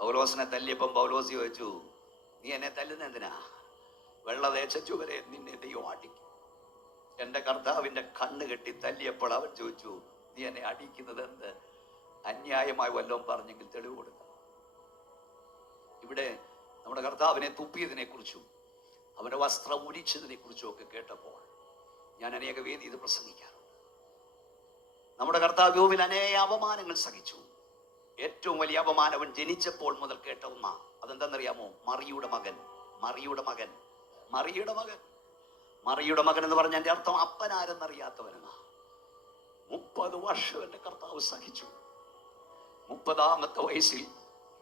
പൗലോസിനെ തല്ലിയപ്പം പൗലോസ് ചോദിച്ചു, നീ എന്നെ തല്ലുന്ന എന്തിനാ? വെള്ള തേച്ചു വരെ നിന്നെ ദൈവം അടിക്കും. എന്റെ കർത്താവിന്റെ കണ്ണ് കെട്ടി തല്ലിയപ്പോൾ അവൻ ചോദിച്ചു, നീ എന്നെ അടിക്കുന്നത് എന്ത്? അന്യായമായി വല്ലതും പറഞ്ഞെങ്കിൽ തെളിവ് കൊടുക്കണം. ഇവിടെ നമ്മുടെ കർത്താവിനെ തുപ്പിയതിനെ കുറിച്ചും അവന്റെ വസ്ത്രം ഉരിച്ചതിനെ കുറിച്ചും ഒക്കെ കേട്ടപ്പോൾ ഞാൻ അനേക വേദി ഇത് പ്രസംഗിക്കാറുണ്ട്. നമ്മുടെ കർത്താവ് യോബിൽ അനേക അപമാനങ്ങൾ സഹിച്ചു. ഏറ്റവും വലിയ അപമാനം അവൻ ജനിച്ചപ്പോൾ മുതൽ കേട്ട ഒന്നാ. അതെന്താണെന്നറിയാമോ? മറിയുടെ മകൻ എന്ന് പറഞ്ഞ എൻ്റെ അർത്ഥം അപ്പനാരെന്നറിയാത്തവനെന്നാ. 30 വർഷം എൻ്റെ കർത്താവ് സഹിച്ചു. 30ാമത്തെ വയസ്സിൽ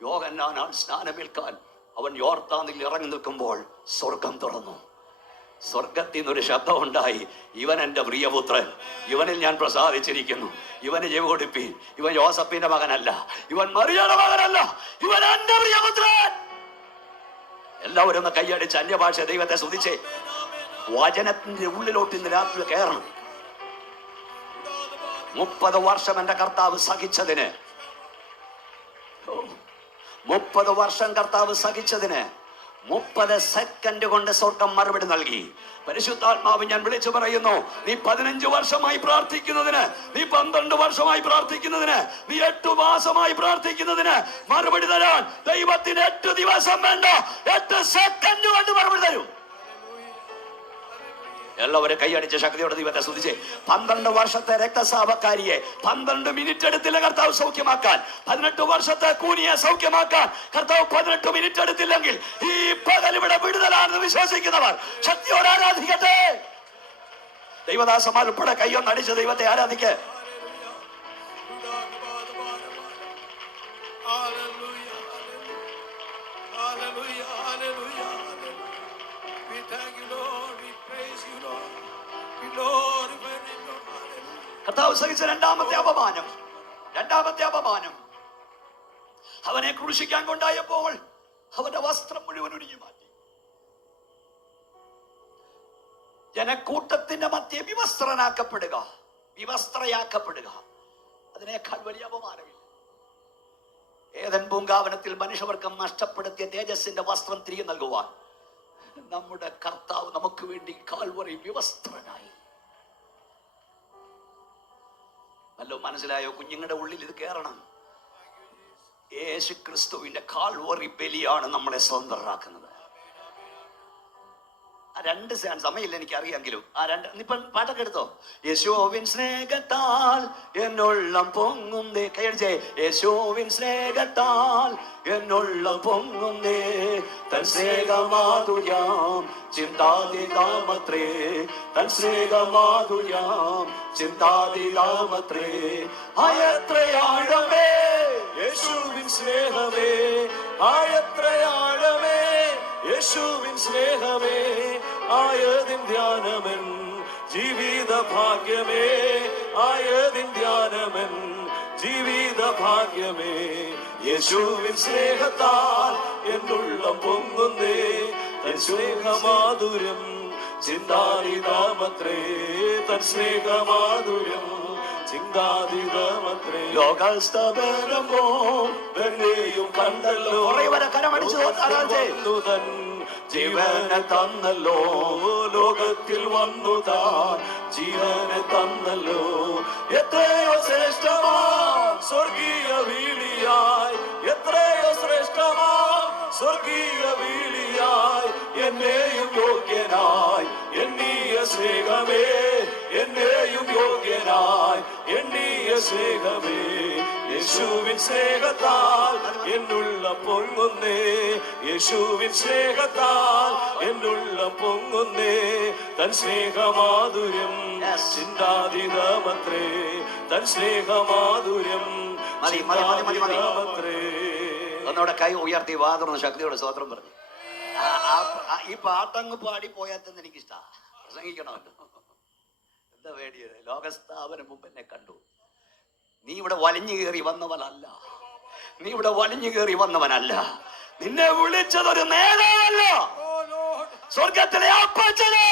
യോഹന്നാനാൽ സ്നാനമേൽക്കാൻ അവൻ യോർദാനിൽ ഇറങ്ങി നിൽക്കുമ്പോൾ സ്വർഗം തുറന്നു. സ്വർഗത്തിൽ നിന്നൊരു ശബ്ദം ഉണ്ടായി, ഇവൻ എൻ്റെ പ്രിയപുത്രൻ, ഇവനിൽ ഞാൻ പ്രസാദിച്ചിരിക്കുന്നു, ഇവന് ചെവി കൊടുപ്പീൻ. ഇവൻ യോസഫിന്റെ മകനല്ല, ഇവൻ മറിയയുടെ മകനല്ല, ഇവൻ എൻ്റെ പ്രിയപുത്രൻ. എല്ലാവരും ഒന്ന് കൈയടിച്ച് അന്യഭാഷ ദൈവത്തെ സ്തുതിച്ചേ. വചനത്തിന്റെ ഉള്ളിലോട്ട് ഇന്ന് രാത്രി കയറണം. 30 വർഷം എൻ്റെ കർത്താവ് സഹിച്ചതിന്, 30 വർഷം കർത്താവ് സഹിച്ചതിന് 30 സെക്കൻഡ് കൊണ്ട് സ്വർഗം മറുപടി നൽകി. പരിശുദ്ധാത്മാവ് ഞാൻ വിളിച്ചു പറയുന്നു, നീ 15 വർഷമായി പ്രാർത്ഥിക്കുന്നതിന്, നീ 12 വർഷമായി പ്രാർത്ഥിക്കുന്നതിന്, നീ 8 മാസമായി പ്രാർത്ഥിക്കുന്നതിന് മറുപടി തരാൻ ദൈവത്തിന് 8 ദിവസം വേണ്ട, 8 സെക്കൻഡ് കൊണ്ട് മറുപടി തരും. എല്ലാവരും കൈയടിച്ച ശക്തിയോടെ ദൈവത്തെ സ്തുതിച്ചേ. 12 വർഷത്തെ രക്തസ്രാവക്കാരിയെ 12 മിനിറ്റ് എടുത്തില്ല കർത്താവ് സൗഖ്യമാക്കാൻ. 18 വർഷത്തെ കൂനിയെ സൗഖ്യമാക്കാൻ കർത്താവ് 18 മിനിറ്റ് എടുത്തില്ലെങ്കിൽ ഈ പകൽ ഇവിടെ വിടുതലാണെന്ന് വിശ്വസിക്കുന്നവർ ശക്തിയോടെ ആരാധിക്കട്ടെ. ദൈവദാസന്മാർ ഉൾപ്പെടെ കൈയൊന്ന് അടിച്ച് ദൈവത്തെ ആരാധിക്കേ. കർത്താവ് സഹിച്ച രണ്ടാമത്തെ അപമാനം അവനെ ക്രൂശിക്കാൻ കൊണ്ടായപ്പോൾ അവന്റെ വസ്ത്രം മുഴുവൻ ഉരിഞ്ഞു മാറ്റി. ജനക്കൂട്ടത്തിന്റെ മധ്യേ വിവസ്ത്രയാക്കപ്പെടുക, അതിനേക്കാൾ വലിയ അപമാനമില്ല. ഏദൻ പൂങ്കാവനത്തിൽ മനുഷ്യവർഗം നഷ്ടപ്പെടുത്തിയ തേജസ്സിന്റെ വസ്ത്രം തിരികെ നൽകുവാൻ നമ്മുടെ കർത്താവ് നമുക്ക് വേണ്ടി കാൽവറി വിവസ്ത്രനായി. വല്ലോ മനസ്സിലായോ? കുഞ്ഞുങ്ങളുടെ ഉള്ളിൽ ഇത് കയറണം. യേശു ക്രിസ്തുവിന്റെ കാൽവറി ബലിയാണ് നമ്മളെ സ്വതന്ത്രരാക്കുന്നത്. ആ രണ്ട് സമയമില്ല എനിക്കറിയാമെങ്കിലും ആ രണ്ട് ഇപ്പം പാട്ടൊക്കെ എടുത്തോ. യേശുവിൻ സ്നേഹത്താൽ എന്നുള്ളം പൊങ്ങുന്നേ, കൈയടിച്ചേ. യേശുവിൻ സ്നേഹത്താൽ എന്നുള്ളം പൊങ്ങുന്നേ, തൻ സ്നേഹമാധുര്യം ചിന്താതീതമത്രേ, തൻ സ്നേഹമാധുര്യം ചിന്താതീതമത്രേ. ആയത്രയാഴമേ യേശുവിൻ സ്നേഹമേ, ആയത്രയാഴമേ യേശുവിൻ സ്നേഹമേ, ആയതിൻ ധ്യാനമൻ ജീവിത ഭാഗ്യമേ, ആയതിൻ ധ്യാനമൻ ജീവിത ഭാഗ്യമേ. യേശുവിൻ സ്നേഹത്താൽ എന്നുള്ളം പൊങ്ങുന്നേ, തൻ സ്നേഹമാധുര്യം ചിന്താതീതമത്രേ, തൻ സ്നേഹമാധുര്യം ചിന്താതീതമത്രേ. ലോകസ്ഥപരമോ എന്നെയും കണ്ടല്ലോ, തൻ ജീവനെ തന്നല്ലോ, ലോകത്തിൽ വന്നു താൻ ജീവനെ തന്നല്ലോ. എത്രയോ ശ്രേഷ്ഠമാ സ്വർഗീയ വീളിയായി, എത്രയോ ശ്രേഷ്ഠമാ സ്വർഗീയ വീളിയായി, എന്നെയും യോഗ്യനായി എണ്ണീയ സ്നേഹമേ, എന്നെയും യോഗ്യനായി എണ്ണീയ സ്നേഹമേ. യേശുവിൻ സ്നേഹത്താൽ എന്നുള്ള പൊങ്ങുന്നേ, യേശുവിൻ സ്നേഹത്താൽ എന്നുള്ള പൊങ്ങുന്നേ, തൻ സ്നേഹമാധുര്യം ചിന്താതീതമത്രേ, തൻ സ്നേഹമാധുര്യം ചിന്താതീതമത്രേ. ഒന്നോടെ കൈ ഉയർത്തി വാതുറന്ന ശക്തിയോടെ സ്തോത്രം പറഞ്ഞു. ഈ പാട്ടങ്ങ് പാടി പോയാൽ തന്നെ എനിക്കിഷ്ടാ, പ്രസംഗിക്കണമല്ലോ. എന്താ വേണ്ടിയത്? ലോകസ്ഥാപനം മുമ്പ് എന്നെ കണ്ടു. നീ ഇവിടെ വലിഞ്ഞു കയറി വന്നവനല്ല, നീ ഇവിടെ വലിഞ്ഞു കയറി വന്നവനല്ല. നിന്നെ വിളിച്ചതൊരു നേതാവല്ല, സ്വർഗത്തിലെ അപ്പച്ചനാ.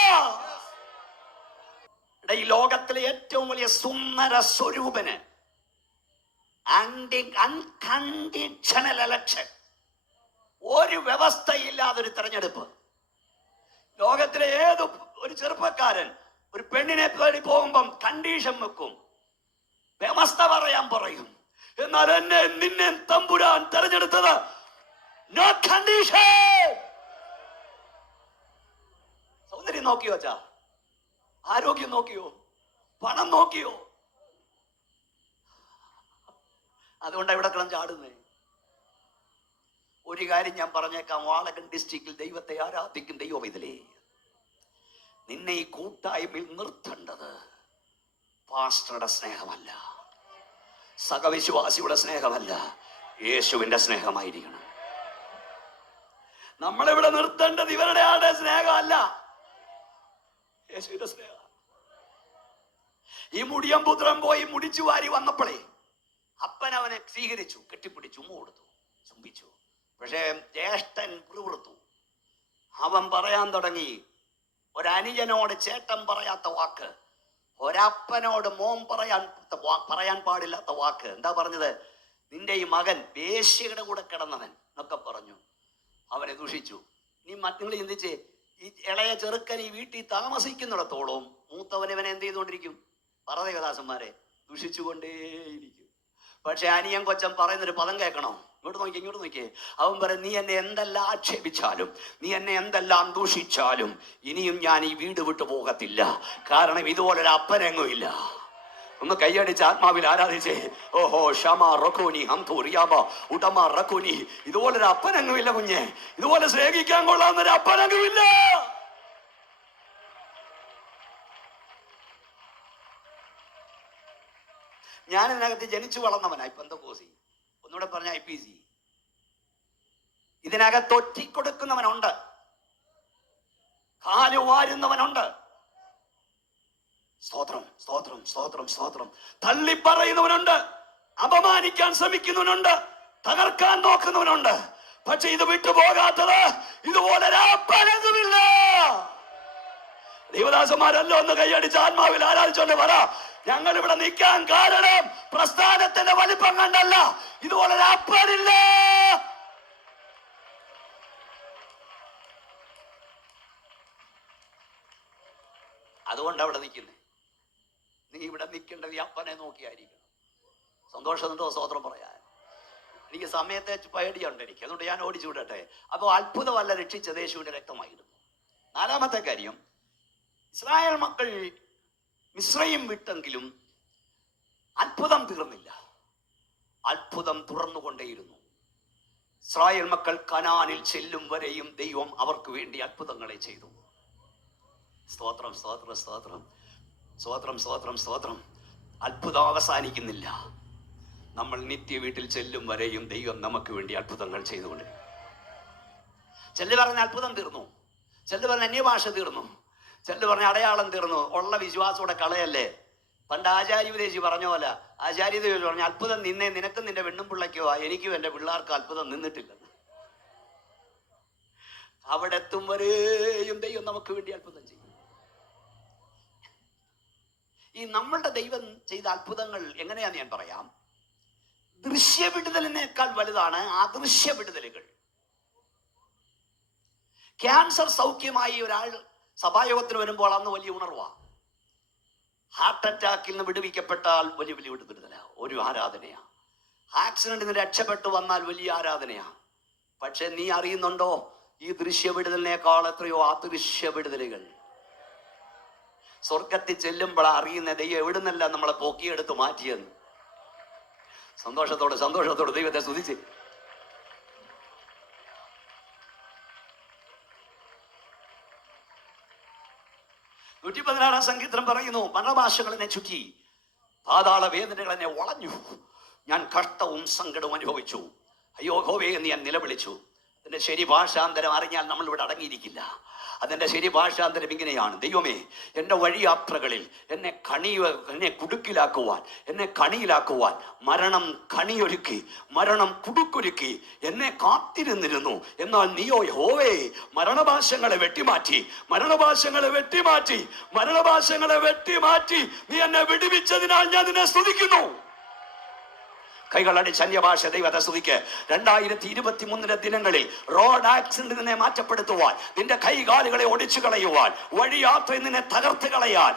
ഈ ലോകത്തിലെ ഏറ്റവും വലിയ സുന്ദര സ്വരൂപന് അൺകണ്ടീഷണൽ എലക്ഷൻ, ഒരു വ്യവസ്ഥയില്ലാതൊരു തെരഞ്ഞെടുപ്പ്. ലോകത്തിലെ ഏത് ഒരു ചെറുപ്പക്കാരൻ ഒരു പെണ്ണിനെ തേടി പോകുമ്പം കണ്ടീഷൻ വെക്കും, വ്യവസ്ഥ പറയാൻ പറയും. എന്നാൽ നിന്നെ തമ്പുരാൻ തെരഞ്ഞെടുത്തത് നോ കണ്ടീഷൻ. സൗന്ദര്യം നോക്കിയോ അച്ഛാ? ആരോഗ്യം നോക്കിയോ? പണം നോക്കിയോ? അതുകൊണ്ടാണ് ഇവിടെ കിടന്ന് ചാടുന്നേ. ഒരു കാര്യം ഞാൻ പറഞ്ഞേക്കാം, വാളകൻ ഡിസ്ട്രിക്റ്റിൽ ദൈവത്തെ ആരാധിക്കും ദൈവം ഇതിലേ നിന്നെ ഈ കൂട്ടായ്മയിൽ നിർത്തേണ്ടത് പാസ്റ്ററുടെ സ്നേഹമല്ല, സഹവിശ്വാസിയുടെ സ്നേഹമല്ല, യേശുവിന്റെ സ്നേഹമായിരിക്കണം. നമ്മളിവിടെ നിർത്തേണ്ടത് ഇവരുടെ ആളുടെ സ്നേഹമല്ല, യേശുവിന്റെ സ്നേഹം. ഈ മുടിയം പുത്രൻ പോയി മുടിച്ചു വാരി വന്നപ്പോഴേ അപ്പൻ അവനെ സ്വീകരിച്ചു, കെട്ടിപ്പിടിച്ചു, ഉമ്മ കൊടുത്തു, ചുംബിച്ചു. പക്ഷേ ജ്യേഷ്ഠൻ പിറുപിറുത്തു. അവൻ പറയാൻ തുടങ്ങി ഒരനുജനോട് ചേട്ടൻ പറയാത്ത വാക്ക്, ഒരപ്പനോട് മോൻ പറയാൻ പാടില്ലാത്ത വാക്ക്. എന്താ പറഞ്ഞത്? നിന്റെ ഈ മകൻ വേശ്യയുടെ കൂടെ കിടന്നവൻ എന്നൊക്കെ പറഞ്ഞു. അവനെ ദുഷിച്ചു. നിങ്ങൾ ചിന്തിച്ചേ, ഈ ഇളയ ചെറുക്കൻ ഈ വീട്ടിൽ താമസിക്കുന്നിടത്തോളം മൂത്തവൻ ഇവനെ എന്ത് ചെയ്തുകൊണ്ടിരിക്കും? പറദേവദാസന്മാരെ ദുഷിച്ചുകൊണ്ടേയിരിക്കും. പക്ഷെ അനിയൻ കൊച്ചൻ പറയുന്നൊരു പദം കേൾക്കണോ? ഇങ്ങോട്ട് നോക്കിയേ. അവൻ പറയും, നീ എന്നെ എന്തെല്ലാം ആക്ഷേപിച്ചാലും, നീ എന്നെ എന്തെല്ലാം ദൂഷിച്ചാലും, ഇനിയും ഞാൻ ഈ വീട് വിട്ടു പോകത്തില്ല. കാരണം ഇതുപോലൊരു അപ്പനെങ്ങുമില്ല. ഒന്ന് കൈയടിച്ച് ആത്മാവിൽ ആരാധിച്ചേ. ഓഹോ ഷമാ റഖോനി ഹംതൂറിയാബ ഉടമ റഖോനി. ഇതുപോലൊരു അപ്പനെങ്ങുമില്ല കുഞ്ഞെ, ഇതുപോലെ സ്നേഹിക്കാൻ കൊള്ളാവുന്നൊരു അപ്പനെങ്ങുമില്ല. ഞാൻ ഇതിനകത്ത് ജനിച്ചു വളർന്നവനായി പെന്തക്കോസ്തി, ഒന്നുകൂടെ പറഞ്ഞ IPC. ഇതിനകത്ത് ഒറ്റിക്കൊടുക്കുന്നവനുണ്ട്, കാലുവാരുന്നവനുണ്ട്. സ്തോത്രം, സ്തോത്രം, സ്തോത്രം, സ്തോത്രം. തള്ളിപ്പറയുന്നവനുണ്ട്, അപമാനിക്കാൻ ശ്രമിക്കുന്നവനുണ്ട്, തകർക്കാൻ നോക്കുന്നവനുണ്ട്. പക്ഷെ ഇത് വിട്ടുപോകാത്തത് ഇതുപോലെ പലതുമില്ല. ദൈവദാസന്മാരല്ലോ ഒന്ന് കൈയടിച്ച് ആത്മാവിൽ ആരാധിച്ചോണ്ട് പറ, ഞങ്ങൾ ഇവിടെ നിൽക്കാൻ കാരണം പ്രസ്ഥാനത്തിന്റെ വലിപ്പം കണ്ടല്ല, ഇതുപോലെ അപ്പനില്ല. അതുകൊണ്ട് അവിടെ നിൽക്കുന്നേ. നീ ഇവിടെ നിൽക്കേണ്ടത് ഈ അപ്പനെ നോക്കിയായിരിക്കണം. സന്തോഷമുണ്ടോ സ്തോത്രം പറയാൻ? എനിക്ക് സമയത്തെ പേടിയുണ്ട് എനിക്ക്, അതുകൊണ്ട് ഞാൻ ഓടിച്ചു വിടട്ടെ. അപ്പോൾ അത്ഭുതമല്ല രക്ഷിച്ചത്, യേശുവിന്റെ രക്തമായിരുന്നു. നാലാമത്തെ കാര്യം, ഇസ്രായേൽ മക്കൾ മിസ്രയീം വിട്ടെങ്കിലും അത്ഭുതം തീർന്നില്ല, അത്ഭുതം തുടർന്നുകൊണ്ടേയിരുന്നു. ഇസ്രായേൽ മക്കൾ കനാനിൽ ചെല്ലും വരെയും ദൈവം അവർക്ക് വേണ്ടി അത്ഭുതങ്ങളെ ചെയ്തു. സ്തോത്രം, സ്തോത്രം, സ്തോത്രം, സ്തോത്രം, സ്തോത്രം, സ്തോത്രം. അത്ഭുതം അവസാനിക്കുന്നില്ല. നമ്മൾ നിത്യ വീട്ടിൽ ചെല്ലും വരെയും ദൈവം നമുക്ക് വേണ്ടി അത്ഭുതങ്ങൾ ചെയ്തുകൊണ്ടിരിക്കും. ചെല്ലു പറഞ്ഞ അത്ഭുതം തീർന്നു, ചെല്ലു പറഞ്ഞ അന്യഭാഷ തീർന്നു, ചെല്ലു പറഞ്ഞ അടയാളം തീർന്നു. ഉള്ള വിശ്വാസത്തോടെ കളയല്ലേ. പണ്ട് ആചാര്യദേശി പറഞ്ഞ പോലെ ആചാര്യദേശി പറഞ്ഞ അത്ഭുതം നിന്നേ നിനക്കും നിന്റെ പെണ്ണും പിള്ളയ്ക്കോ, എനിക്കും എൻ്റെ പിള്ളേർക്ക് അത്ഭുതം നിന്നിട്ടില്ല. അവിടെ എത്തും വരെയും ദൈവം നമുക്ക് വേണ്ടി അത്ഭുതം ചെയ്യും. ഈ നമ്മളുടെ ദൈവം ചെയ്ത അത്ഭുതങ്ങൾ എങ്ങനെയാന്ന് ഞാൻ പറയാം. ദൃശ്യ വിടുതലിനേക്കാൾ വലുതാണ് അദൃശ്യ വിടുതലുകൾ. ക്യാൻസർ സൗഖ്യമായി ഒരാൾ സഭായോഗത്തിന് വരുമ്പോൾ അന്ന് വലിയ ഉണർവാ. ഹാർട്ട് അറ്റാക്കിൽ നിന്ന് വിടുവിക്കപ്പെട്ടാൽ വലിയ വലിയ വിടുതലാ, ഒരു ആരാധനയാ. ആക്സിഡന്റിൽ നിന്ന് രക്ഷപ്പെട്ടു വന്നാൽ വലിയ ആരാധനയാ. പക്ഷെ നീ അറിയുന്നുണ്ടോ, ഈ ദൃശ്യ വിടുതലിനേക്കാൾ എത്രയോ അദൃശ്യ വിടുതലുകൾ. സ്വർഗത്തിൽ ചെല്ലുമ്പോൾ അറിയുന്ന ദൈവം എവിടുന്നല്ല നമ്മളെ പൊക്കിയെടുത്ത് മാറ്റിയെന്ന്. സന്തോഷത്തോടെ സന്തോഷത്തോടെ ദൈവത്തെ സ്തുതിച്ച്. നൂറ്റി 16 സങ്കീർത്തനം പറയുന്നു, പരഭാഷകൾ എന്നെ ചുറ്റി, പാതാള വേദനകൾ എന്നെ വളഞ്ഞു, ഞാൻ കഷ്ടവും സങ്കടവും അനുഭവിച്ചു. അയ്യോ ഹോവേ എന്ന് ഞാൻ നിലവിളിച്ചു. അതിന്റെ ശരി ഭാഷാന്തരം അറിഞ്ഞാൽ നമ്മൾ ഇവിടെ അടങ്ങിയിരിക്കില്ല. അതിന്റെ ശരി ഭാഷാന്തരം ഇങ്ങനെയാണ്: ദൈവമേ, എൻ്റെ വഴിയാത്രകളിൽ എന്നെ കുടുക്കിലാക്കുവാൻ, എന്നെ കണിയിലാക്കുവാൻ മരണം കണിയൊരുക്കി, മരണം കുടുക്കൊരുക്കി എന്നെ കാത്തിരുന്നിരുന്നു. എന്നാൽ നീയോ യഹോവേ മരണഭാഷങ്ങളെ വെട്ടിമാറ്റി, മരണഭാഷങ്ങളെ വെട്ടിമാറ്റി, മരണഭാഷങ്ങളെ വെട്ടിമാറ്റി നീ എന്നെ വിടുവിച്ചതിനാൽ ഞാൻ നിന്നെ സ്തുതിക്കുന്നു. കൈകളടിച്ച് അന്യഭാഷ ദൈവത്തെ സ്തുതിക്ക്. 2023 ദിനങ്ങളിൽ റോഡ് ആക്സിഡന്റിൽ നിന്നെ മാറ്റപ്പെടുത്തുവാൻ, നിന്റെ കൈകാലുകളെ ഒടിച്ചു കളയുവാൻ, വഴിയാത്രയിൽ നിന്നെ തകർത്ത് കളയാൻ,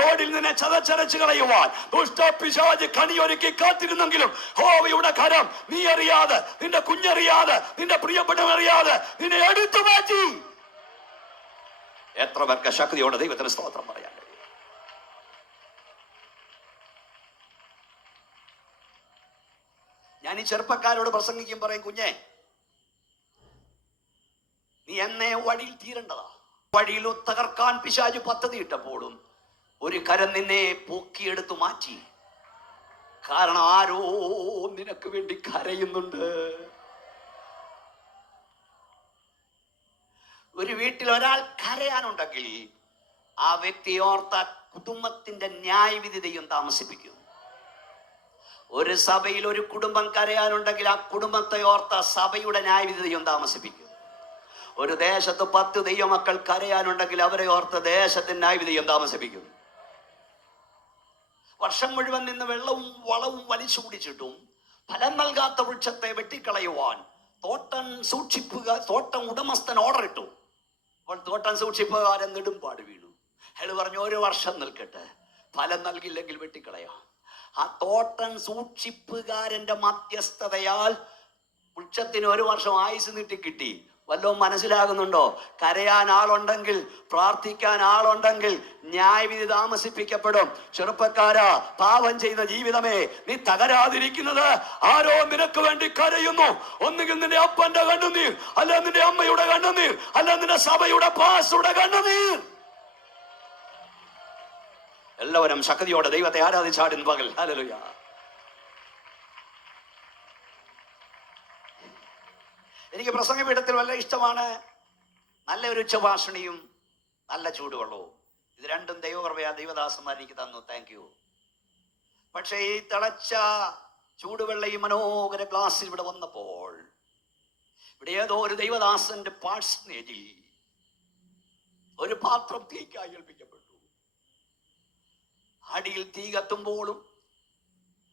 റോഡിൽ നിന്നെ ചതച്ചരച്ച് കളയുവാൻ ദുഷ്ടപിശാച് കണിയൊരുക്കി കാത്തിരുന്നെങ്കിലും യഹോവയുടെ കരം നീ അറിയാതെ, നിന്റെ കുഞ്ഞറിയാതെ, നിന്റെ പ്രിയപ്പെട്ടവരറിയാതെ നിന്നെ എടുത്തു മാറ്റി. എത്ര പേർക്ക് ശക്തിയോടെ ദൈവത്തിന് സ്തോത്രം പറയാൻ? ഞാൻ ഈ ചെറുപ്പക്കാരോട് പ്രസംഗിക്കും പറയും, കുഞ്ഞെ, നീ എന്നെ വഴിയിൽ തീരേണ്ടതാ. വഴിയിൽ തകർക്കാൻ പിശാച് പദ്ധതി ഇട്ടപ്പോഴും ഒരു കരം നിന്നെ പൊക്കിയെടുത്തു മാറ്റി. കാരണം ആരോ നിനക്ക് വേണ്ടി കരയുന്നുണ്ട്. ഒരു വീട്ടിൽ ഒരാൾ കരയാനുണ്ടെങ്കിൽ ആ വ്യക്തി ഓർത്ത കുടുംബത്തിന്റെ ന്യായവിധി ദൈവം താമസിപ്പിക്കും. ഒരു സഭയിൽ ഒരു കുടുംബം കരയാനുണ്ടെങ്കിൽ ആ കുടുംബത്തെ ഓർത്ത സഭയുടെ ന്യായവിധി ദൈവം താമസിപ്പിക്കും. ഒരു ദേശത്ത് 10 ദൈവമക്കൾ കരയാനുണ്ടെങ്കിൽ അവരെ ഓർത്ത് ദേശത്തിന്റെ ന്യായവിധി ദൈവം താമസിപ്പിക്കും. വർഷം മുഴുവൻ നിന്ന് വെള്ളവും വളവും വലിച്ചു കുടിച്ചിട്ടും ഫലം നൽകാത്ത വൃക്ഷത്തെ വെട്ടിക്കളയുവാൻ തോട്ടം ഉടമസ്ഥൻ ഓർഡർ ഇട്ടു. അപ്പോൾ തോട്ടം സൂക്ഷിപ്പുകാരൻ നെടുമ്പാട് വീണു. അയാൾ പറഞ്ഞു, 1 വർഷം നിൽക്കട്ടെ, ഫലം നൽകില്ലെങ്കിൽ വെട്ടിക്കളയാം. ആ തോട്ടം സൂക്ഷിപ്പുകാരന്റെ മധ്യസ്ഥതയാൽ വൃക്ഷത്തിന് 1 വർഷം ആയുസ് നീട്ടി കിട്ടി. വല്ലതും മനസ്സിലാകുന്നുണ്ടോ? കരയാൻ ആളുണ്ടെങ്കിൽ, പ്രാർത്ഥിക്കാൻ ആളുണ്ടെങ്കിൽ ന്യായവിധി താമസിപ്പിക്കപ്പെടും. ചെറുപ്പക്കാരാ, പാപം ചെയ്ത ജീവിതമേ, നീ തകരാതിരിക്കുന്നത് ആരോ നിനക്ക് വേണ്ടി കരയുന്നു. ഒന്നുകിൽ നിന്റെ അപ്പന്റെ കണ്ണുനീർ, അല്ല നിന്റെ അമ്മയുടെ കണ്ണുനീർ, അല്ല നിന്റെ സഭയുടെ പാസ്റ്ററുടെ കണ്ണുനീർ. എല്ലാവരും ശക്തിയോടെ ദൈവത്തെ ആരാധിച്ചാടും പകൽ. ഹല്ലേലൂയ. എനിക്ക് പ്രസംഗപീഠത്തിൽ വളരെ ഇഷ്ടമാണ് നല്ലൊരു ഉച്ചഭാഷണിയും നല്ല ചൂടുവെള്ളവും. ഇത് രണ്ടും ദൈവകൃപയാ, ദൈവദാസന്മാർ എനിക്ക് തന്നു. Thank you. പക്ഷേ ഈ തിളച്ച ചൂടുവെള്ള ഈ മനോഹര ഗ്ലാസ്സിൽ ഇവിടെ വന്നപ്പോൾ ഇവിടെ ഏതോ ഒരു ദൈവദാസന്റെ പാഴ്സനേജിൽ ഒരു പാത്രം തീക്കായി ഏൽപ്പിക്കപ്പെട്ടു. അടിയിൽ തീ കത്തുമ്പോഴും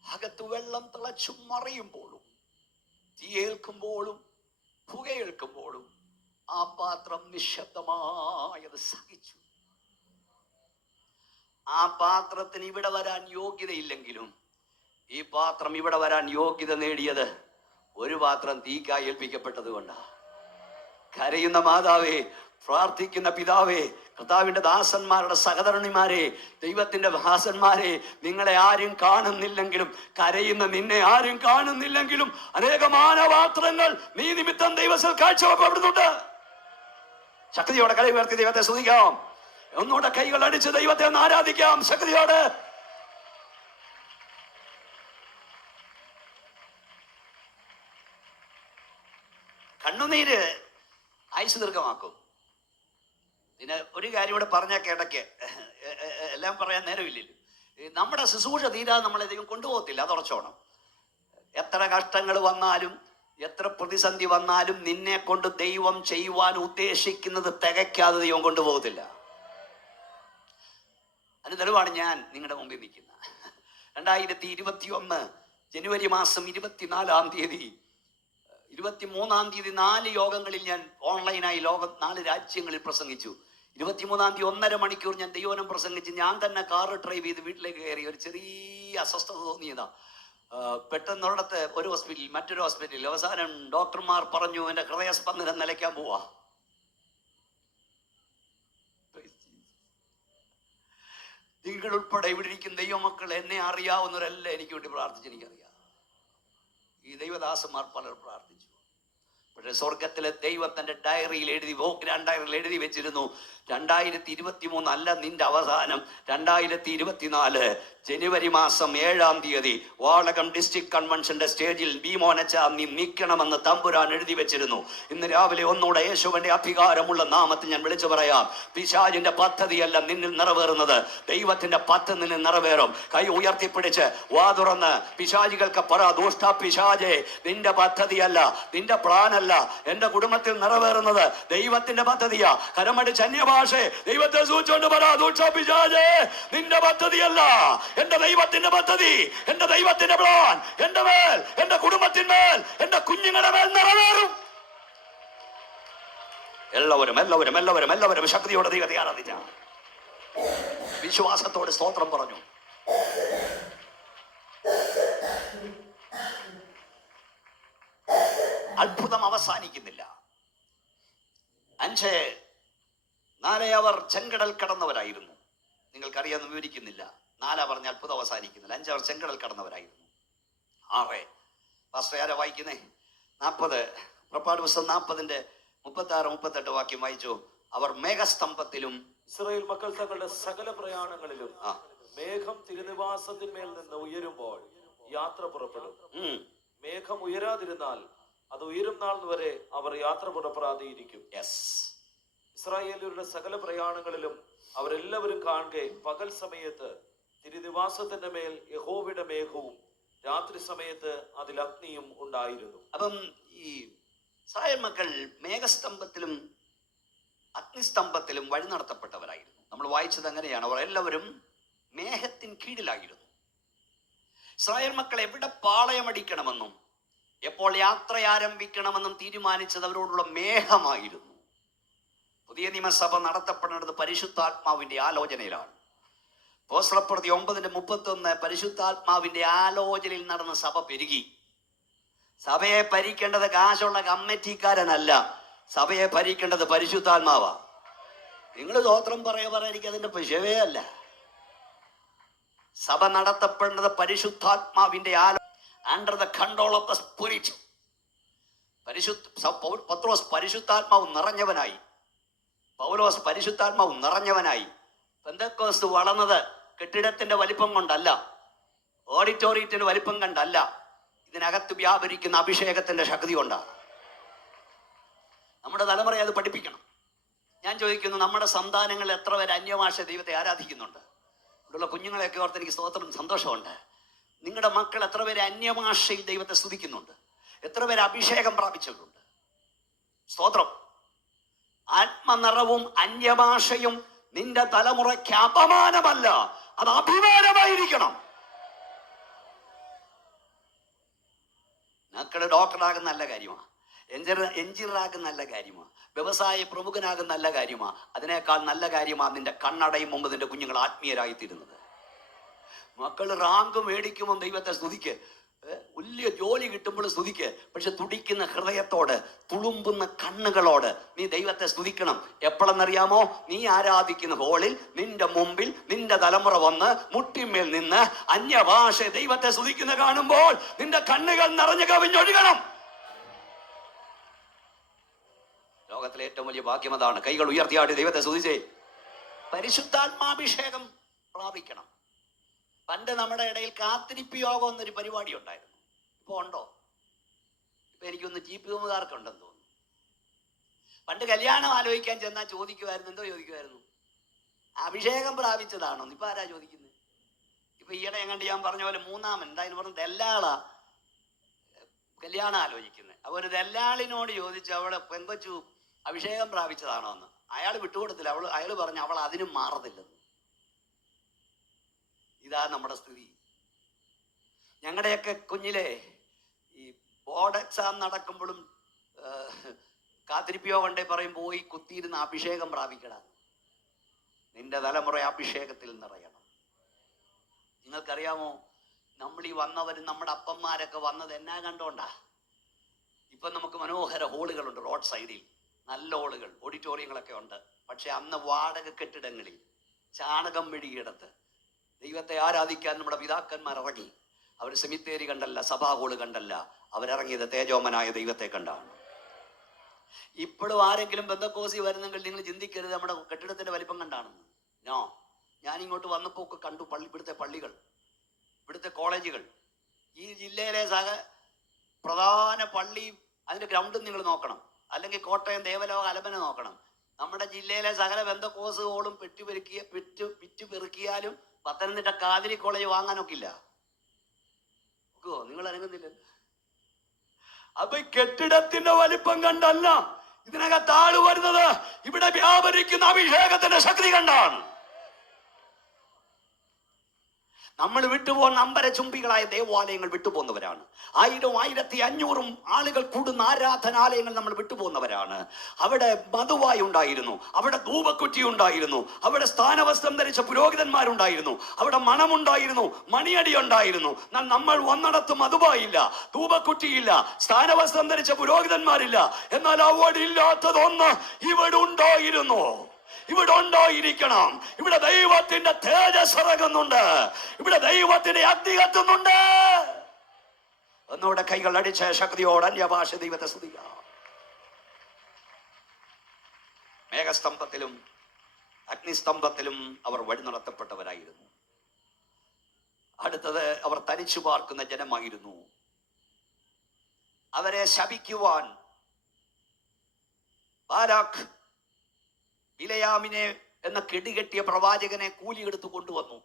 അകത്ത് വെള്ളം തിളച്ചു മറിയുമ്പോഴും തീയേൽക്കുമ്പോഴും പുകയേൽക്കുമ്പോഴും ആ പാത്രം നിശബ്ദമായത് സഹിച്ചു. ആ പാത്രത്തിന് ഇവിടെ വരാൻ യോഗ്യതയില്ലെങ്കിലും ഈ പാത്രം ഇവിടെ വരാൻ യോഗ്യത നേടിയത് ഒരു പാത്രം തീക്കായി ഏൽപ്പിക്കപ്പെട്ടത് കൊണ്ടാണ്. കരയുന്ന മാതാവേ, പ്രാർത്ഥിക്കുന്ന പിതാവേ, കർത്താവിന്റെ ദാസന്മാരുടെ സഹധർണിമാരെ, ദൈവത്തിന്റെ ദാസന്മാരെ, നിങ്ങളെ ആരും കാണുന്നില്ലെങ്കിലും, കരയുന്ന നിന്നെ ആരും കാണുന്നില്ലെങ്കിലും അനേകമാന പാത്രങ്ങൾ നീ നിമിത്തം ദൈവത്തിൽ കാഴ്ചവെക്കപ്പെടുന്നുണ്ട്. ശക്തിയോടെ കൈ ഉയർത്തി ദൈവത്തെ സ്തുതിക്കാം. ഒന്നുകൂടെ കൈകൾ അടിച്ച് ദൈവത്തെ ഒന്ന് ആരാധിക്കാം ശക്തിയോടെ. കണ്ണുനീര് ആയുസ് ദീർഘമാക്കും. പിന്നെ ഒരു കാര്യം ഇവിടെ പറഞ്ഞാൽ കിടക്ക് എല്ലാം പറയാൻ നേരമില്ലല്ലോ. നമ്മുടെ ശുശ്രൂഷ തീരാതെ നമ്മളെ ദൈവം കൊണ്ടുപോകത്തില്ല, അത് ഉറച്ചോണം. എത്ര കഷ്ടങ്ങൾ വന്നാലും എത്ര പ്രതിസന്ധി വന്നാലും നിന്നെ കൊണ്ട് ദൈവം ചെയ്യുവാൻ ഉദ്ദേശിക്കുന്നത് തികയ്ക്കാതെ ദൈവം കൊണ്ടുപോകത്തില്ല. അതിന് തെളിവാണ് ഞാൻ നിങ്ങളുടെ മുമ്പിൽ നിൽക്കുന്ന 2021 ജനുവരി മാസം 24-ാം തീയതി 23-ാം തീയതി 4 യോഗങ്ങളിൽ ഞാൻ ഓൺലൈനായി 4 രാജ്യങ്ങളിൽ പ്രസംഗിച്ചു. 23-ാം തീയതി 1.5 മണിക്കൂർ ഞാൻ ദൈവവചനം പ്രസംഗിച്ച് ഞാൻ തന്നെ കാറ് ഡ്രൈവ് ചെയ്ത് വീട്ടിലേക്ക് കയറി. ഒരു ചെറിയ അസ്വസ്ഥത തോന്നിയതാ. പെട്ടെന്നൊരിടത്ത് ഒരു ഹോസ്പിറ്റലിൽ മറ്റൊരു ഹോസ്പിറ്റലിൽ അവസാനം ഡോക്ടർമാർ പറഞ്ഞു എൻ്റെ ഹൃദയസ്പന്ദനം നിലയ്ക്കാൻ പോവാ. നിങ്ങൾ ഉൾപ്പെടെ ഇവിടെ ഇരിക്കുന്ന ദൈവമക്കൾ, എന്നെ അറിയാവുന്നവരെല്ലാം എനിക്ക് വേണ്ടി പ്രാർത്ഥിച്ച് എനിക്കറിയാം. ഈ ദൈവദാസന്മാർ പലർ പ്രാർത്ഥിച്ചു. പക്ഷെ സ്വർഗത്തിലെ ദൈവം തന്റെ ഡയറിയിൽ എഴുതി, വോഗ്രാൻ ഡയറിയിൽ എഴുതി വെച്ചിരുന്നു, 2023 അല്ല നിന്റെ അവസാനം, 2024 ജനുവരി മാസം 7-ാം തീയതി വാളകം ഡിസ്ട്രിക്ട് കൺവെൻഷന്റെ സ്റ്റേജിൽ ഭീമോനച്ച നീ നിൽക്കണമെന്ന് തമ്പുരാൻ എഴുതി വെച്ചിരുന്നു. ഇന്ന് രാവിലെ ഒന്നുകൂടെ യേശുവിന്റെ അധികാരമുള്ള നാമത്തിൽ ഞാൻ വിളിച്ചു പറയാം, പിശാചിന്റെ പദ്ധതിയല്ല നിന്നിൽ നിറവേറുന്നത്, ദൈവത്തിന്റെ പദ്ധതി നിന്നിൽ നിറവേറും. കൈ ഉയർത്തിപ്പിടിച്ച് വാ തുറന്ന് പിശാചികൾക്ക് പറ, ദുഷ്ട പിശാചേ, നിന്റെ പദ്ധതിയല്ല, നിന്റെ പ്ലാനല്ല എന്റെ കുടുംബത്തിൽ നിറവേറുന്നത്, ദൈവത്തിന്റെ പദ്ധതിയാ. കരമടിച്ച് അന്യഭാഷേ ദൈവത്തെ സൂചിച്ചുകൊണ്ട് പറ, ദുഷ്ട പിശാചേ, നിന്റെ പദ്ധതിയല്ല, എന്റെ ദൈവത്തിന്റെ പദ്ധതി, എന്റെ ദൈവത്തിന്റെ പ്ലാൻ എന്റെ മേൽ, എന്റെ കുടുംബത്തിന്മേൽ, എന്റെ കുഞ്ഞുങ്ങളുടെ മേൽ നിറവേറും. എല്ലാവരും എല്ലാവരും എല്ലാവരും എല്ലാവരും ശക്തിയോടെ ദൈവത്തെ ആരാധിച്ച വിശ്വാസത്തോടെ സ്തോത്രം പറഞ്ഞു. അത്ഭുതം അവസാനിക്കുന്നില്ല. 5-4 അവർ ചെങ്കടൽ കടന്നവരായിരുന്നു. നിങ്ങൾക്കറിയാമെന്ന് വിവരിക്കുന്നില്ല. 4 പറഞ്ഞ അത്ഭുതം അവസാനിക്കുന്നില്ല. 5 അവർ ചെങ്കടൽ കടന്നവരായിരുന്നു. 6 പാസ്റ്റർ ആരാ വായിക്കുന്നേ? 40 പുറപ്പാട് പുസ്തകം 40-ന്റെ 36-38 വാക്യം വായിച്ചു. അവർ മേഘസ്തംഭത്തിലും ഇസ്രായേൽ മക്കൾ തങ്ങളുടെ സകല പ്രയാണങ്ങളിലും മേഘം തിരുനിവാസത്തിന്മേൽ നിന്ന് ഉയരുമ്പോൾ യാത്ര പുറപ്പെടും. മേഘം ഉയരാതിരുന്നാൽ അത് ഉയരും നാൾ വരെ അവർ യാത്ര പുറപ്പെടാതെയിരിക്കും. ഇസ്രായേലിയരുടെ സകല പ്രയാണങ്ങളിലും അവരെല്ലാവരും കാണുകെ പകൽ സമയത്ത് തിരുനിവാസത്തിന്റെ മേൽ യഹോവയുടെ മേഘവും രാത്രി സമയത്ത് അതിൽ അഗ്നിയും ഉണ്ടായിരുന്നു. അപ്പം ഈ ഇസ്രായേൽ മക്കൾ മേഘസ്തംഭത്തിലും അഗ്നിസ്തംഭത്തിലും വഴി നടത്തപ്പെട്ടവരായിരുന്നു. നമ്മൾ വായിച്ചത് അങ്ങനെയാണ്. അവർ എല്ലാവരും മേഘത്തിൻ കീഴിലായിരുന്നു. ഇസ്രായേൽ മക്കൾ എവിടെ പാളയമടിക്കണമെന്നും എപ്പോൾ യാത്ര ആരംഭിക്കണമെന്നും തീരുമാനിച്ചത് അവരോടുള്ള മേഘമായിരുന്നു. പുതിയ നിയമസഭ നടത്തപ്പെടുന്നത് പരിശുദ്ധാത്മാവിന്റെ ആലോചനയിലാണ്. അപ്പോസ്തലപ്രവൃത്തി 9:31 പരിശുദ്ധാത്മാവിന്റെ ആലോചനയിൽ നടന്ന സഭ പെരുകി. സഭയെ ഭരിക്കേണ്ടത് കാശുള്ള കമ്മിറ്റിക്കാരനല്ല, സഭയെ ഭരിക്കേണ്ടത് പരിശുദ്ധാത്മാവാ. നിങ്ങൾ സ്തോത്രം പറയാനിക്ക് അതിന്റെ വിഷയമേ അല്ല. സഭ നടത്തപ്പെടുന്നത് പരിശുദ്ധാത്മാവിന്റെ under the control of the spirit. Pathros പരിശുദ്ധാത്മാവ് നിറഞ്ഞവനായി, പൗലോസ് പരിശുദ്ധാത്മാവ് നിറഞ്ഞവനായി. പെന്തക്കോസ്ത് വളർന്നത് കെട്ടിടത്തിന്റെ വലിപ്പം കൊണ്ടല്ല, ഓഡിറ്റോറിയത്തിന്റെ വലിപ്പം കണ്ടല്ല, ഇതിനകത്ത് വ്യാപരിക്കുന്ന അഭിഷേകത്തിന്റെ ശക്തി കൊണ്ടാണ്. നമ്മുടെ തലമുറയെ അത് പഠിപ്പിക്കണം. ഞാൻ ചോദിക്കുന്നു, നമ്മുടെ സന്താനങ്ങൾ എത്ര പേര് അന്യഭാഷ ദൈവത്തെ ആരാധിക്കുന്നുണ്ട്? ഇവിടെയുള്ള കുഞ്ഞുങ്ങളെയൊക്കെ ഓർത്ത് എനിക്ക് സ്തോത്രം, സന്തോഷമുണ്ട്. നിങ്ങളുടെ മക്കൾ എത്ര പേര് അന്യഭാഷയിൽ ദൈവത്തെ സ്തുതിക്കുന്നുണ്ട്? എത്ര പേര് അഭിഷേകം പ്രാപിച്ചിട്ടുണ്ട്? സ്തോത്രം. ആത്മനിറവും അന്യഭാഷയും നിന്റെ തലമുറയ്ക്ക് അപമാനമല്ല, അത് അഭിമാനമായിരിക്കണം. മക്കള് ഡോക്ടറാകുന്ന നല്ല കാര്യമാണ്, എഞ്ചിനീയറാകുന്ന നല്ല കാര്യമാണ്, വ്യവസായ പ്രമുഖനാകുന്ന നല്ല കാര്യമാണ്. അതിനേക്കാൾ നല്ല കാര്യമാണ് നിന്റെ കണ്ണടയും മുമ്പ് നിന്റെ കുഞ്ഞുങ്ങൾ ആത്മീയരായി തീരുന്നത്. മക്കൾ റാങ്ക് മേടിക്കുമ്പോൾ ദൈവത്തെ സ്തുതിക്ക്, വലിയ ജോലി കിട്ടുമ്പോൾ സ്തുതിക്ക്. പക്ഷെ തുടിക്കുന്ന ഹൃദയത്തോട്, തുളുമ്പുന്ന കണ്ണുകളോട് നീ ദൈവത്തെ സ്തുതിക്കണം. എപ്പോഴെന്നറിയാമോ? നീ ആരാധിക്കുന്ന ഹോളിൽ നിന്റെ മുമ്പിൽ നിന്റെ തലമുറ വന്ന് മുട്ടിന്മേൽ നിന്ന് അന്യഭാഷ ദൈവത്തെ സ്തുതിക്കുന്ന കാണുമ്പോൾ നിന്റെ കണ്ണുകൾ നിറഞ്ഞു കവിഞ്ഞൊഴുകണം. ലോകത്തിലെ ഏറ്റവും വലിയ ഭാഗ്യം അതാണ്. കൈകൾ ഉയർത്തിയാടി ദൈവത്തെ സ്തുതിച്ചേ. പരിശുദ്ധാത്മാഭിഷേകം പ്രാപിക്കണം. പണ്ട് നമ്മുടെ ഇടയിൽ കാത്തിരിപ്പ് യോഗം എന്നൊരു പരിപാടി ഉണ്ടായിരുന്നു. ഇപ്പൊ ഉണ്ടോ? ഇപ്പൊ എനിക്കൊന്ന് GP-കാർക്ക് ഉണ്ടെന്ന് തോന്നുന്നു. പണ്ട് കല്യാണം ആലോചിക്കാൻ ചെന്നാൽ ചോദിക്കുമായിരുന്നു, എന്തോ ചോദിക്കുമായിരുന്നു? അഭിഷേകം പ്രാപിച്ചതാണോ? ഇപ്പൊ ആരാ ചോദിക്കുന്നത്? ഇപ്പൊ ഈയിടെ എങ്ങാണ്ട് ഞാൻ പറഞ്ഞ പോലെ എന്തായാലും പറഞ്ഞ ദല്ലാളാ കല്യാണം ആലോചിക്കുന്നത്. അപ്പൊ ഒരു ദല്ലാളിനോട് ചോദിച്ചു, അവളെ പെങ്കൊച്ചു അഭിഷേകം പ്രാപിച്ചതാണോ എന്ന്. അയാൾ വിട്ടുകൊടുത്തില്ല. അയാൾ പറഞ്ഞു അവൾ അതിനും മാറത്തില്ലെന്ന്. ഇതാ നമ്മുടെ സ്ഥിതി. ഞങ്ങളുടെയൊക്കെ കുഞ്ഞിലെ ഈ ബോർഡ് എക്സാം നടക്കുമ്പോഴും കാത്തിരിപ്പിയോ കൊണ്ടേ പറയും, പോയി കുത്തിയിരുന്ന് അഭിഷേകം പ്രാപിക്കണം. നിന്റെ തലമുറ അഭിഷേകത്തിൽ നിറയണം. നിങ്ങൾക്കറിയാമോ, നമ്മൾ ഈ വന്നവരും നമ്മുടെ അപ്പന്മാരൊക്കെ വന്നത് എന്നാ കണ്ടോണ്ടാ? ഇപ്പൊ നമുക്ക് മനോഹര ഹോളുകളുണ്ട്, റോഡ് സൈഡിൽ നല്ല ഹോളുകൾ, ഓഡിറ്റോറിയങ്ങളൊക്കെ ഉണ്ട്. പക്ഷെ അന്ന് വാടക കെട്ടിടങ്ങളിൽ ചാണകം മെഴുകിയിടത്ത് ദൈവത്തെ ആരാധിക്കാൻ നമ്മുടെ പിതാക്കന്മാർ ഇറങ്ങി. അവർ സെമിത്തേരി കണ്ടല്ല, സഭാ ഹോള് കണ്ടല്ല, അവരിറങ്ങിയത് തേജോമനായ ദൈവത്തെ കണ്ടാണ്. ഇപ്പോഴും ആരെങ്കിലും ബന്ധക്കോസി വരുന്നെങ്കിൽ നിങ്ങൾ ചിന്തിക്കരുത് നമ്മുടെ കെട്ടിടത്തിന്റെ വലിപ്പം കണ്ടാണെന്ന്. ഞാൻ ഇങ്ങോട്ട് വന്നപ്പോൾ ഒക്കെ കണ്ടു ഇവിടുത്തെ പള്ളികൾ, ഇവിടുത്തെ കോളേജുകൾ. ഈ ജില്ലയിലെ പ്രധാന പള്ളി അതിന്റെ ഗ്രൗണ്ടും നിങ്ങൾ നോക്കണം. അല്ലെങ്കിൽ കോട്ടയം ദേവലോക അലമന നോക്കണം. നമ്മുടെ ജില്ലയിലെ സകല ബന്ധക്കോസുകളും വിറ്റ് പെറുക്കിയാലും പത്തനംതിട്ട കാതിരി കോളേജ് വാങ്ങാനൊക്കില്ല. നിങ്ങൾ അനങ്ങുന്നില്ല. അപ്പൊ കെട്ടിടത്തിന്റെ വലിപ്പം കണ്ടല്ല ഇതിനകത്ത് ആള് വരുന്നത്, ഇവിടെ വ്യാപരിക്കുന്ന അഭിഷേകത്തിന്റെ ശക്തി കണ്ടാണ്. നമ്മൾ വിട്ടുപോകുന്ന അമ്പരചുംബികളായ ദേവാലയങ്ങൾ വിട്ടുപോകുന്നവരാണ്. 1000 1500 ആളുകൾ കൂടുന്ന ആരാധനാലയങ്ങൾ നമ്മൾ വിട്ടുപോകുന്നവരാണ്. അവിടെ മധുവായി ഉണ്ടായിരുന്നു, അവിടെ ധൂപക്കുറ്റി ഉണ്ടായിരുന്നു, അവിടെ സ്ഥാനവസ്ത്രം ധരിച്ച പുരോഹിതന്മാരുണ്ടായിരുന്നു, അവിടെ മണമുണ്ടായിരുന്നു, മണിയടി ഉണ്ടായിരുന്നു. നമ്മൾ വന്നിടത്ത് മധുവായില്ല, ധൂപക്കുറ്റിയില്ല, സ്ഥാനവസ്ത്രം ധരിച്ച പുരോഹിതന്മാരില്ല. എന്നാൽ അവിടെ ഇല്ലാത്തതൊന്ന് ഇവിടെ ഉണ്ടായിരുന്നു. ഇവിടെ ഉണ്ടായിരിക്കണം. ഇവിടെ ദൈവത്തിന്റെ തേജസ് ഇറങ്ങുന്നുണ്ട്, ഇവിടെ ദൈവത്തിന്റെ അഗ്നി കത്തുന്നുണ്ട്. ഒന്നുകൂടെ കൈകൾ അടിച്ച ശക്തിയോട് അന്യഭാഷ ദൈവത്തെ സ്തുതിക്കാം. മേഘസ്തംഭത്തിലും അഗ്നിസ്തംഭത്തിലും അവർ വഴി നടത്തപ്പെട്ടവരായിരുന്നു. അടുത്തത്, അവർ തനിച്ചു പാർക്കുന്ന ജനമായിരുന്നു. അവരെ ശപിക്കുവാൻ ബാലാഖ് ബിലയാമിനെ എന്ന കെടികെട്ടിയ പ്രവാചകനെ കൂലിയെടുത്ത് കൊണ്ടുവന്നു.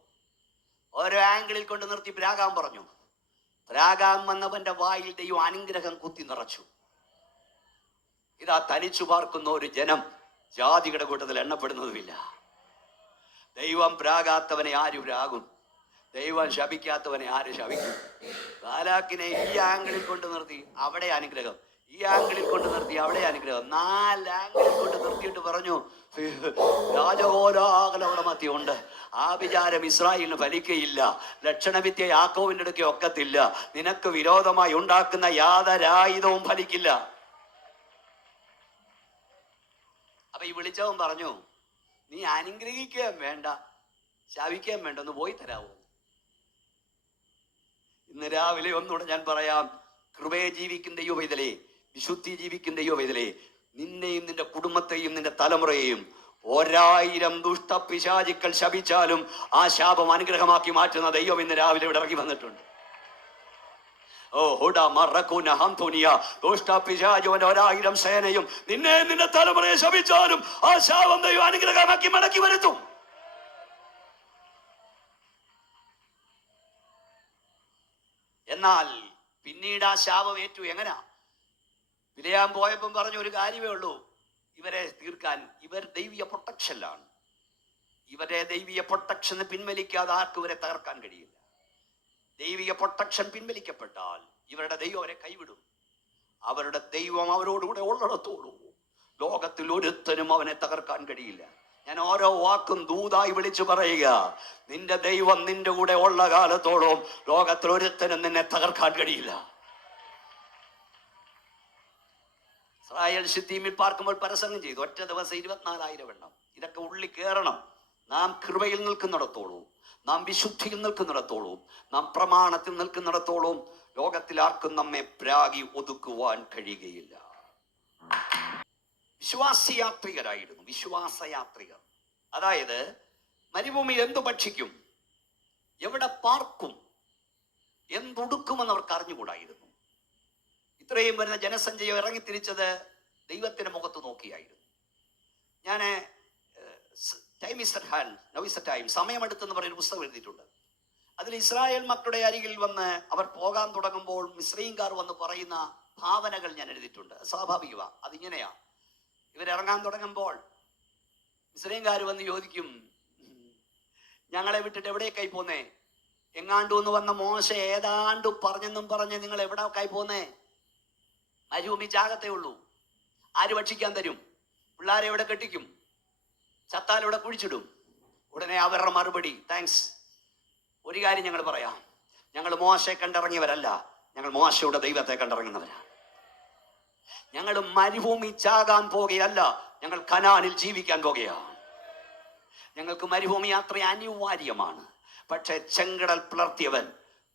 ഓരോ ആംഗിളിൽ കൊണ്ട് നിർത്തി പ്രാകാൻ പറഞ്ഞു. പ്രാകാൻ വന്നവന്റെ വായിൽ ദൈവം അനുഗ്രഹം കുത്തി നിറച്ചു. ഇതാ തനിച്ചു പാർക്കുന്ന ഒരു ജനം ജാതികളുടെ കൂട്ടത്തിൽ എണ്ണപ്പെടുന്നതുമില്ല. ദൈവം പ്രാകാത്തവനെ ആര് പ്രാകും? ദൈവം ശപിക്കാത്തവനെ ആര് ശപിക്കും? ബാലാക്കിനെ ഈ ആംഗിളിൽ കൊണ്ട് നിർത്തി അവിടെ അനുഗ്രഹം, ഈ ആംഗിളിൽ കൊണ്ട് നിർത്തി അവിടെ അനുഗ്രഹം, 4 ആംഗിളിൽ കൊണ്ട് നിർത്തിയിട്ട് പറഞ്ഞു, രാജകോലാഹലങ്ങളുടെ മധ്യമുണ്ട്. ആ വിചാരം ഇസ്രായേലിന് ഫലിക്കയില്ല. ലക്ഷണവിദ്യ യാക്കോവിന്റെ അടുക്കെ ഒക്കത്തില്ല. നിനക്ക് വിരോധമായി ഉണ്ടാക്കുന്ന യാതൊരായുധവും ഫലിക്കില്ല. അപ്പൊ ഈ വിളിച്ചവൻ പറഞ്ഞു, നീ അനുഗ്രഹിക്കുകയും വേണ്ട ശാപിക്കുകയും വേണ്ട, ഒന്ന് പോയി തരാവോ? ഇന്ന് രാവിലെ ഒന്നുകൂടെ ഞാൻ പറയാം, കൃപയെ ജീവിക്കുന്ന ദൈവവേദലേ, വിശുദ്ധി ജീവിക്കുന്ന ദൈവവേദലേ, നിന്നെയും നിന്റെ കുടുംബത്തെയും നിന്റെ തലമുറയെയും 1000 ദുഷ്ടപിശാചുക്കൾ ശപിച്ചാലും ആ ശാപം അനുഗ്രഹമാക്കി മാറ്റുന്ന ദൈവം ഇന്ന് രാവിലെ ഇവിടെ ഇറങ്ങി വന്നിട്ടുണ്ട്. ഓ ഹുഡ മറക്കൂന ഹംതുനിയ ദുഷ്ടപിശാചുവിന്റെ 1000 സേനയും നിന്റെ തലമുറയെ ശപിച്ചാലും ആ ശാപം ദൈവം അനുഗ്രഹമാക്കി മടക്കി വരുത്തും. എന്നാൽ പിന്നീട് ആ ശാപം ഏറ്റു. എങ്ങനാ? വിലയാൻ പോയപ്പം പറഞ്ഞ ഒരു കാര്യമേ ഉള്ളൂ, ഇവരെ തീർക്കാൻ ഇവർ ദൈവീയ പ്രൊട്ടക്ഷനിലാണ്. ഇവരെ ദൈവീയ പ്രൊട്ടക്ഷൻ പിൻവലിക്കാതെ ആർക്കും ഇവരെ തകർക്കാൻ കഴിയില്ല. ദൈവിക പ്രൊട്ടക്ഷൻ പിൻവലിക്കപ്പെട്ടാൽ ഇവരുടെ ദൈവം അവരെ കൈവിടും. അവരുടെ ദൈവം അവരോടുകൂടെ ഉള്ളിടത്തോളൂ ലോകത്തിൽ ഒരുത്തനും അവനെ തകർക്കാൻ കഴിയില്ല. ഞാൻ ഓരോ വാക്കും ദൂതായി വിളിച്ചു പറയുക, നിന്റെ ദൈവം നിന്റെ കൂടെ ഉള്ള കാലത്തോളം ലോകത്തിൽ ഒരുത്തനും നിന്നെ തകർക്കാൻ കഴിയില്ല. ഇസ്രായേൽ ശിത്തീമിൽ പാർക്കുമ്പോൾ പരസംഗം ചെയ്തു, ഒറ്റ ദിവസം 24,000 എണ്ണം. ഇതൊക്കെ ഉള്ളിൽ കയറണം. നാം കൃപയിൽ നിൽക്കുന്നിടത്തോളം, നാം വിശുദ്ധിയിൽ നിൽക്കുന്നിടത്തോളം, നാം പ്രമാണത്തിൽ നിൽക്കുന്നിടത്തോളം ലോകത്തിൽ ആർക്കും നമ്മെ പ്രാഗി ഒതുക്കുവാൻ കഴിയുകയില്ല. വിശ്വാസയാത്രികരായിരുന്നു, വിശ്വാസയാത്രികർ. അതായത് മരുഭൂമിയിൽ എന്തു ഭക്ഷിക്കും, എവിടെ പാർക്കും, എന്തൊടുക്കുമെന്ന് അവർക്ക് അറിഞ്ഞുകൂടായിരുന്നു. ഇത്രയും വരുന്ന ജനസഞ്ചയം ഇറങ്ങിത്തിരിച്ചത് ദൈവത്തിന്റെ മുഖത്ത് നോക്കിയായിരുന്നു. ഞാൻ time is at hand, now is a time, സമയമെടുത്തെന്ന് പറയുന്ന പുസ്തകം എഴുതിയിട്ടുണ്ട്. അതിൽ ഇസ്രായേൽ മക്കളുടെ അരികിൽ വന്ന് അവർ പോകാൻ തുടങ്ങുമ്പോൾ മിസ്രയീംകാർ വന്ന് പറയുന്ന ഭാവനകൾ ഞാൻ എഴുതിയിട്ടുണ്ട്. സ്വാഭാവികമാണ്, അതിങ്ങനെയാ. ഇവരിറങ്ങാൻ തുടങ്ങുമ്പോൾ മിസ്രയീംകാർ വന്ന് ചോദിക്കും, ഞങ്ങളെ വിട്ടിട്ട് എവിടേക്കായി പോന്നേ? എങ്ങാണ്ടു എന്ന് വന്ന മോശ ഏതാണ്ട് പറഞ്ഞെന്നും പറഞ്ഞ് നിങ്ങൾ എവിടേക്കായി പോന്നേ? മരുഭൂമി ചാകത്തേ ഉള്ളൂ, ആര് ഭക്ഷിക്കാൻ തരും? പിള്ളേരെ എവിടെ കെട്ടിക്കും? ചത്താൽ ഇവിടെ കുഴിച്ചിടും. ഉടനെ അവരുടെ മറുപടി, താങ്ക്സ്, ഒരു കാര്യം ഞങ്ങൾ പറയാം, ഞങ്ങൾ മോശയെ കണ്ടിറങ്ങിയവരല്ല, ഞങ്ങൾ മോശയുടെ ദൈവത്തെ കണ്ടിറങ്ങുന്നവരാണ്. ഞങ്ങൾ മരുഭൂമി ചാകാൻ പോകുകയല്ല, ഞങ്ങൾ കനാനിൽ ജീവിക്കാൻ പോകുകയാണ്. ഞങ്ങൾക്ക് മരുഭൂമി യാത്ര അനിവാര്യമാണ്. പക്ഷെ ചെങ്കടൽ പിളർത്തിയവൻ,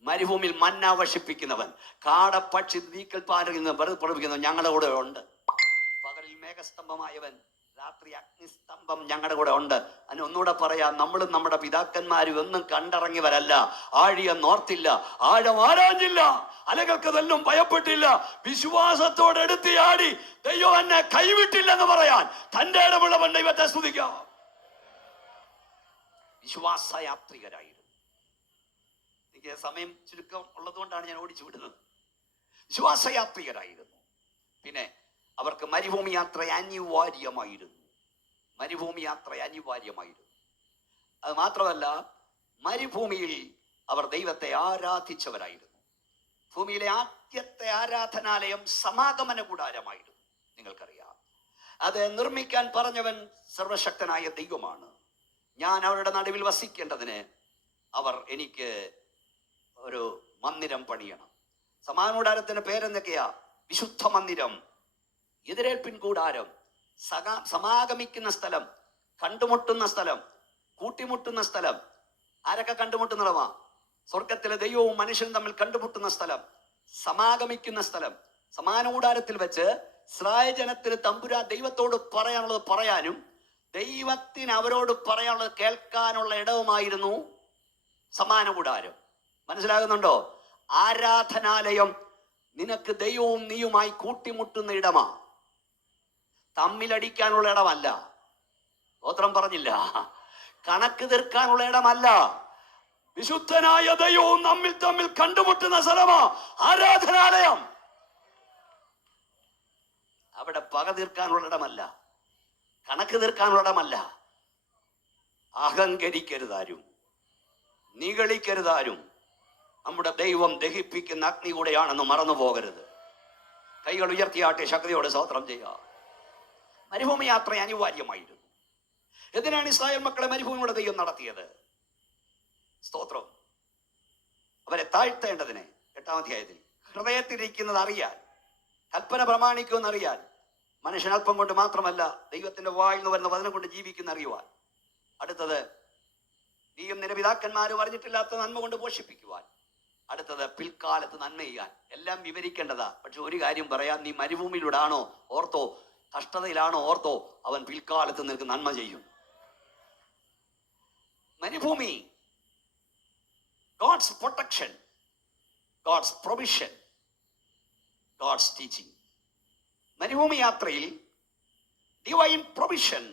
മരുഭൂമിയിൽ മന്ന വർഷിപ്പിക്കുന്നവൻ, കാടപ്പക്ഷി നീക്കൽ പാരുന്ന പ്രവർത്തിക്കുന്നവൻ ഞങ്ങളുടെ കൂടെ ഉണ്ട്. പകലിൽ മേഘസ്തംഭമായവൻ, രാത്രി അഗ്നിസ്തംഭം ഞങ്ങളുടെ കൂടെ ഉണ്ട്. അതിന് ഒന്നുകൂടെ പറയാം, നമ്മളും നമ്മുടെ പിതാക്കന്മാരും ഒന്നും കണ്ടിറങ്ങിയവരല്ല, ആഴിയെന്നോർത്തില്ല, ആഴം ആരാഞ്ഞില്ല, അലകൾക്കതെല്ലാം ഭയപ്പെട്ടില്ല, വിശ്വാസത്തോടെ എടുത്തിയാടി ദൈവം എന്നെ കൈവിട്ടില്ലെന്ന് പറയാൻ തന്റെ ഇടമുള്ളവൻ ദൈവത്തെ സ്തുതിക്കാം. വിശ്വാസയാത്രികരായിരുന്നു. എനിക്ക് സമയം ചുരുക്കം ഉള്ളതുകൊണ്ടാണ് ഞാൻ ഓടിച്ചു വിടുന്നത്. വിശ്വാസയാത്രികരായിരുന്നു. പിന്നെ അവർക്ക് മരുഭൂമി യാത്ര അനിവാര്യമായിരുന്നു. മരുഭൂമി യാത്ര അനിവാര്യമായിരുന്നു. അത് മാത്രമല്ല, മരുഭൂമിയിൽ അവർ ദൈവത്തെ ആരാധിച്ചവരായിരുന്നു. ഭൂമിയിലെ ആദ്യത്തെ ആരാധനാലയം സമാഗമന കൂടാരമായിരുന്നു. നിങ്ങൾക്കറിയാം, അത് നിർമ്മിക്കാൻ പറഞ്ഞവൻ സർവശക്തനായ ദൈവമാണ്. ഞാൻ അവരുടെ നടുവിൽ വസിക്കേണ്ടതിന് അവർ എനിക്ക് ഒരു മന്ദിരം പണിയണം. സമാഗമനകൂടാരത്തിന്റെ പേരെന്തൊക്കെയാ? വിശുദ്ധ മന്ദിരം, എതിരേൽപ്പിൻ കൂടാരം, സമാഗമിക്കുന്ന സ്ഥലം, കണ്ടുമുട്ടുന്ന സ്ഥലം, കൂട്ടിമുട്ടുന്ന സ്ഥലം. ആരൊക്കെ കണ്ടുമുട്ടുന്നതാ? സ്വർഗത്തിലെ ദൈവവും മനുഷ്യനും തമ്മിൽ കണ്ടുമുട്ടുന്ന സ്ഥലം, സമാഗമിക്കുന്ന സ്ഥലം. സമാഗമനകൂടാരത്തിൽ വെച്ച് ഇസ്രായേൽ ജനത്തിന് തമ്പുരാൻ ദൈവത്തോട് പറയാനുള്ളത് പറയാനും ദൈവത്തിന് അവരോട് പറയാനുള്ളത് കേൾക്കാനുള്ള ഇടവുമായിരുന്നു സമാഗമനകൂടാരം. മനസ്സിലാകുന്നുണ്ടോ? ആരാധനാലയം നിനക്ക് ദൈവവും നീയുമായി കൂട്ടിമുട്ടുന്ന ഇടമാ, തമ്മിലടിക്കാനുള്ള ഇടമല്ല. സ്തോത്രം പറഞ്ഞില്ല. കണക്ക് തീർക്കാനുള്ള ഇടമല്ല. വിശുദ്ധനായ ദൈവവും നമ്മിൽ തമ്മിൽ കണ്ടുമുട്ടുന്ന സ്ഥലമാ ആരാധനാലയം. അവിടെ പക തീർക്കാനുള്ള ഇടമല്ല, കണക്ക് തീർക്കാനുള്ള ഇടമല്ല. അഹങ്കരിക്കരുതാരും, നിഗളിക്കരുതാരും. നമ്മുടെ ദൈവം ദഹിപ്പിക്കുന്ന അഗ്നി കൂടെയാണെന്ന് മറന്നു പോകരുത്. കൈകൾ ഉയർത്തിയാട്ടെ, ശക്തിയോടെ സ്തോത്രം ചെയ്യുക. മരുഭൂമി യാത്ര അനിവാര്യമായിരുന്നു. എന്തിനാണ് ഇസ്രായേൽ മക്കളെ മരുഭൂമിയുടെ ദൈവം നടത്തിയത്? സ്തോത്രം, അവരെ താഴ്ത്തേണ്ടതിന്. 8-ാം അധ്യായത്തിൽ ഹൃദയത്തിലിരിക്കുന്നത് അറിയാൻ, കൽപ്പന പ്രമാണിക്കുമെന്നറിയാൻ, മനുഷ്യൻ അല്പം കൊണ്ട് മാത്രമല്ല ദൈവത്തിന്റെ വായിൽ നിന്ന് വരുന്ന വചനം കൊണ്ട് ജീവിക്കുന്ന അറിയുവാൻ. അടുത്തത്, നീയും നിന്റെ പിതാക്കന്മാരും അറിഞ്ഞിട്ടില്ലാത്ത നന്മ കൊണ്ട് പോഷിപ്പിക്കുവാൻ. അടുത്തത്, പിൽക്കാലത്ത് നന്മ ചെയ്യാൻ. എല്ലാം വിവരിക്കേണ്ടതാ. പക്ഷെ ഒരു കാര്യം പറയാം, നീ മരുഭൂമിയിലൂടാണോ ഓർത്തോ, കഷ്ടതയിലാണോ ഓർത്തോ, അവൻ പിൽക്കാലത്ത് നിനക്ക് നന്മ ചെയ്യും. മരുഭൂമി, God's protection, God's provision. God's teaching. മരുഭൂമി യാത്രയിൽ divine provision,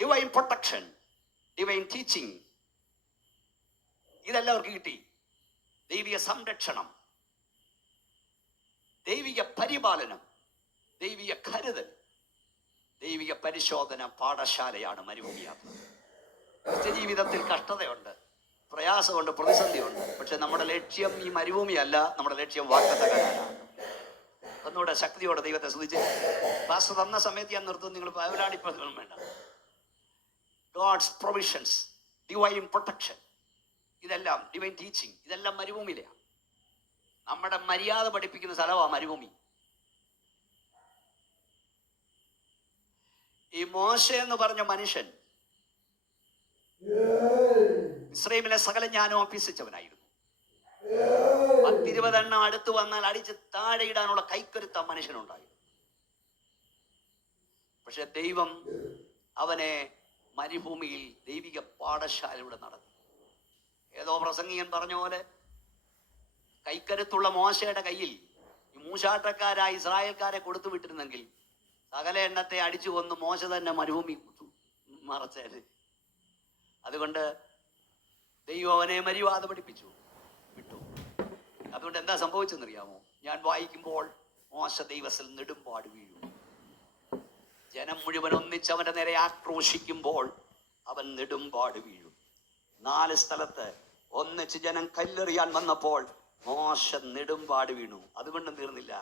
divine protection, divine teaching, ഇതെല്ലാം അവർക്ക് കിട്ടി. ദൈവിക സംരക്ഷണം, ദൈവിക പരിപാലനം, ദൈവിക കരുതൽ, ദൈവിക പരിശോധന പാഠശാലയാണ് മരുഭൂമി യാത്ര. നിത്യജീവിതത്തിൽ കഷ്ടതയുണ്ട്, പ്രയാസമുണ്ട്, പ്രതിസന്ധിയുണ്ട്. പക്ഷെ നമ്മുടെ ലക്ഷ്യം ഈ മരുഭൂമിയല്ല, നമ്മുടെ ലക്ഷ്യം വാഗ്ദത്തക്കാരാണ്. ഒന്നുകൂടെ ശക്തിയോടെ ദൈവത്തെ സ്തുതിച്ച്. പാസ്റ്റർ തന്ന സമയത്ത് ഞാൻ നിർത്തും, നിങ്ങൾ പവലാടിപ്പൊന്നും വേണ്ട. ഗോഡ്സ് പ്രൊവിഷൻസ്, ഡിവൈൻ പ്രൊട്ടക്ഷൻ, ഇതെല്ലാം ഡിവൈൻ ടീച്ചിങ്, ഇതെല്ലാം മരുഭൂമിയിലാണ്. നമ്മുടെ മര്യാദ പഠിപ്പിക്കുന്ന സ്ഥലമാണ് മരുഭൂമി. ഈ മോശ എന്ന് പറഞ്ഞ മനുഷ്യൻ ഇസ്രായേലിലെ സകല ജ്ഞാനവും അഭ്യസിച്ചവനായിരുന്നു. 10-20 എണ്ണം അടുത്ത് വന്നാൽ അടിച്ച് താഴെയിടാനുള്ള കൈക്കരുത്ത മനുഷ്യനുണ്ടായിരുന്നു. പക്ഷെ ദൈവം അവനെ മരുഭൂമിയിൽ ദൈവിക പാഠശാലയുടെ നടത്തി. ഏതോ പ്രസംഗികൻ പറഞ്ഞ പോലെ കൈക്കരുത്തുള്ള മോശയുടെ കയ്യിൽ ഈ മൂശാട്ടക്കാരായ ഇസ്രായേൽക്കാരെ കൊടുത്തു വിട്ടിരുന്നെങ്കിൽ സകല എണ്ണത്തെ അടിച്ചു കൊന്ന് മോശ തന്നെ മരുഭൂമി മറച്ചേര്. അതുകൊണ്ട് ദൈവം അവനെ മര്യാദ പഠിപ്പിച്ചു വിട്ടു. അതുകൊണ്ട് എന്താ സംഭവിച്ചെന്നറിയാമോ? ഞാൻ വായിക്കുമ്പോൾ മോശ ദൈവത്തിൽ നെടുമ്പാട് വീഴും. ജനം മുഴുവൻ ഒന്നിച്ച് അവന്റെ നേരെ ആക്രോശിക്കുമ്പോൾ അവൻ നെടുമ്പാട് വീഴും. 4 സ്ഥലത്ത് ഒന്നിച്ച് ജനം കല്ലെറിയാൻ വന്നപ്പോൾ മോശ നെടുമ്പാട് വീണു. അതുകൊണ്ടും തീർന്നില്ല,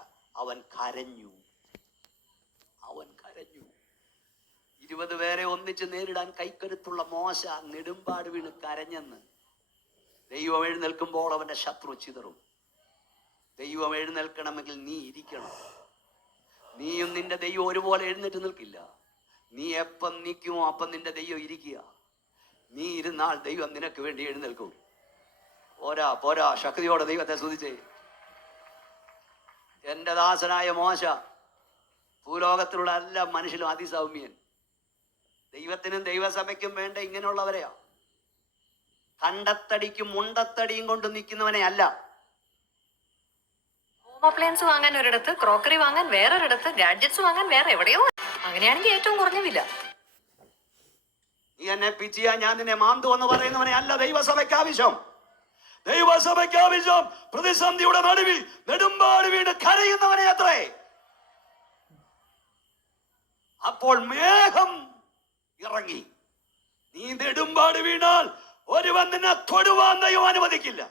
അവൻ കരഞ്ഞു. 20 പേരെ ഒന്നിച്ച് നേരിടാൻ കൈക്കരുത്തുള്ള മോശ നെടുമ്പാട് വീണ് കരഞ്ഞെന്ന്. ദൈവം എഴുന്നേൽക്കുമ്പോൾ അവന്റെ ശത്രു ചിതറും. ദൈവം എഴുന്നേൽക്കണമെങ്കിൽ നീ ഇരിക്കണം. നീയും നിന്റെ ദൈവം ഒരുപോലെ എഴുന്നേറ്റ് നിൽക്കില്ല. നീ എപ്പം നിൽക്കുമോ അപ്പം നിന്റെ ദൈവം ഇരിക്കുക. നീ ഇരുന്നാൽ ദൈവം നിനക്ക് വേണ്ടി എഴുന്നേൽക്കും. പോരാ ശക്തിയോടെ ദൈവത്തെ സ്തുതിച്ചേ. എന്റെ ദാസനായ മോശ ഭൂലോകത്തിലുള്ള എല്ലാ മനുഷ്യരും അതിസൗമ്യൻ. ദൈവത്തിനും ദൈവസഭയ്ക്കും വേണ്ട ഇങ്ങനെയുള്ളവരെയാ. കണ്ടത്തടിക്കും മുണ്ടത്തടിയും കൊണ്ട് നിൽക്കുന്നവനെ അല്ല. ഹോം അപ്ലയൻസ് വാങ്ങാൻ ഒരിടത്ത്, ക്രോക്കറി വാങ്ങാൻ വേറൊരിടത്ത്, ഗാഡ്ജറ്റ്സ് വാങ്ങാൻ വേറെ എവിടെയോ. അങ്ങനെയാണെങ്കിൽ ഏറ്റവും കുറഞ്ഞ വില. നീ എന്നെ പിച്ചിയാ, ഞാൻ നിന്നെ മാന്തു എന്ന് പറയുന്നവനെ അല്ല ദൈവസഭയ്ക്ക് ആവശ്യം. ദൈവസഭയ്ക്ക് ആവശ്യം പ്രതിസന്ധിയുടെ നടുവിൽ നെടുമ്പാട് വീണ് കരയുന്നവനെ അത്രേ. അപ്പോൾ മേഘം ഇറങ്ങി. നീ നെടുമ്പാട് വീണാൽ ഒരുവൻ നിന്നെ തൊടുവാൻ ദൈവം അനുവദിക്കില്ല.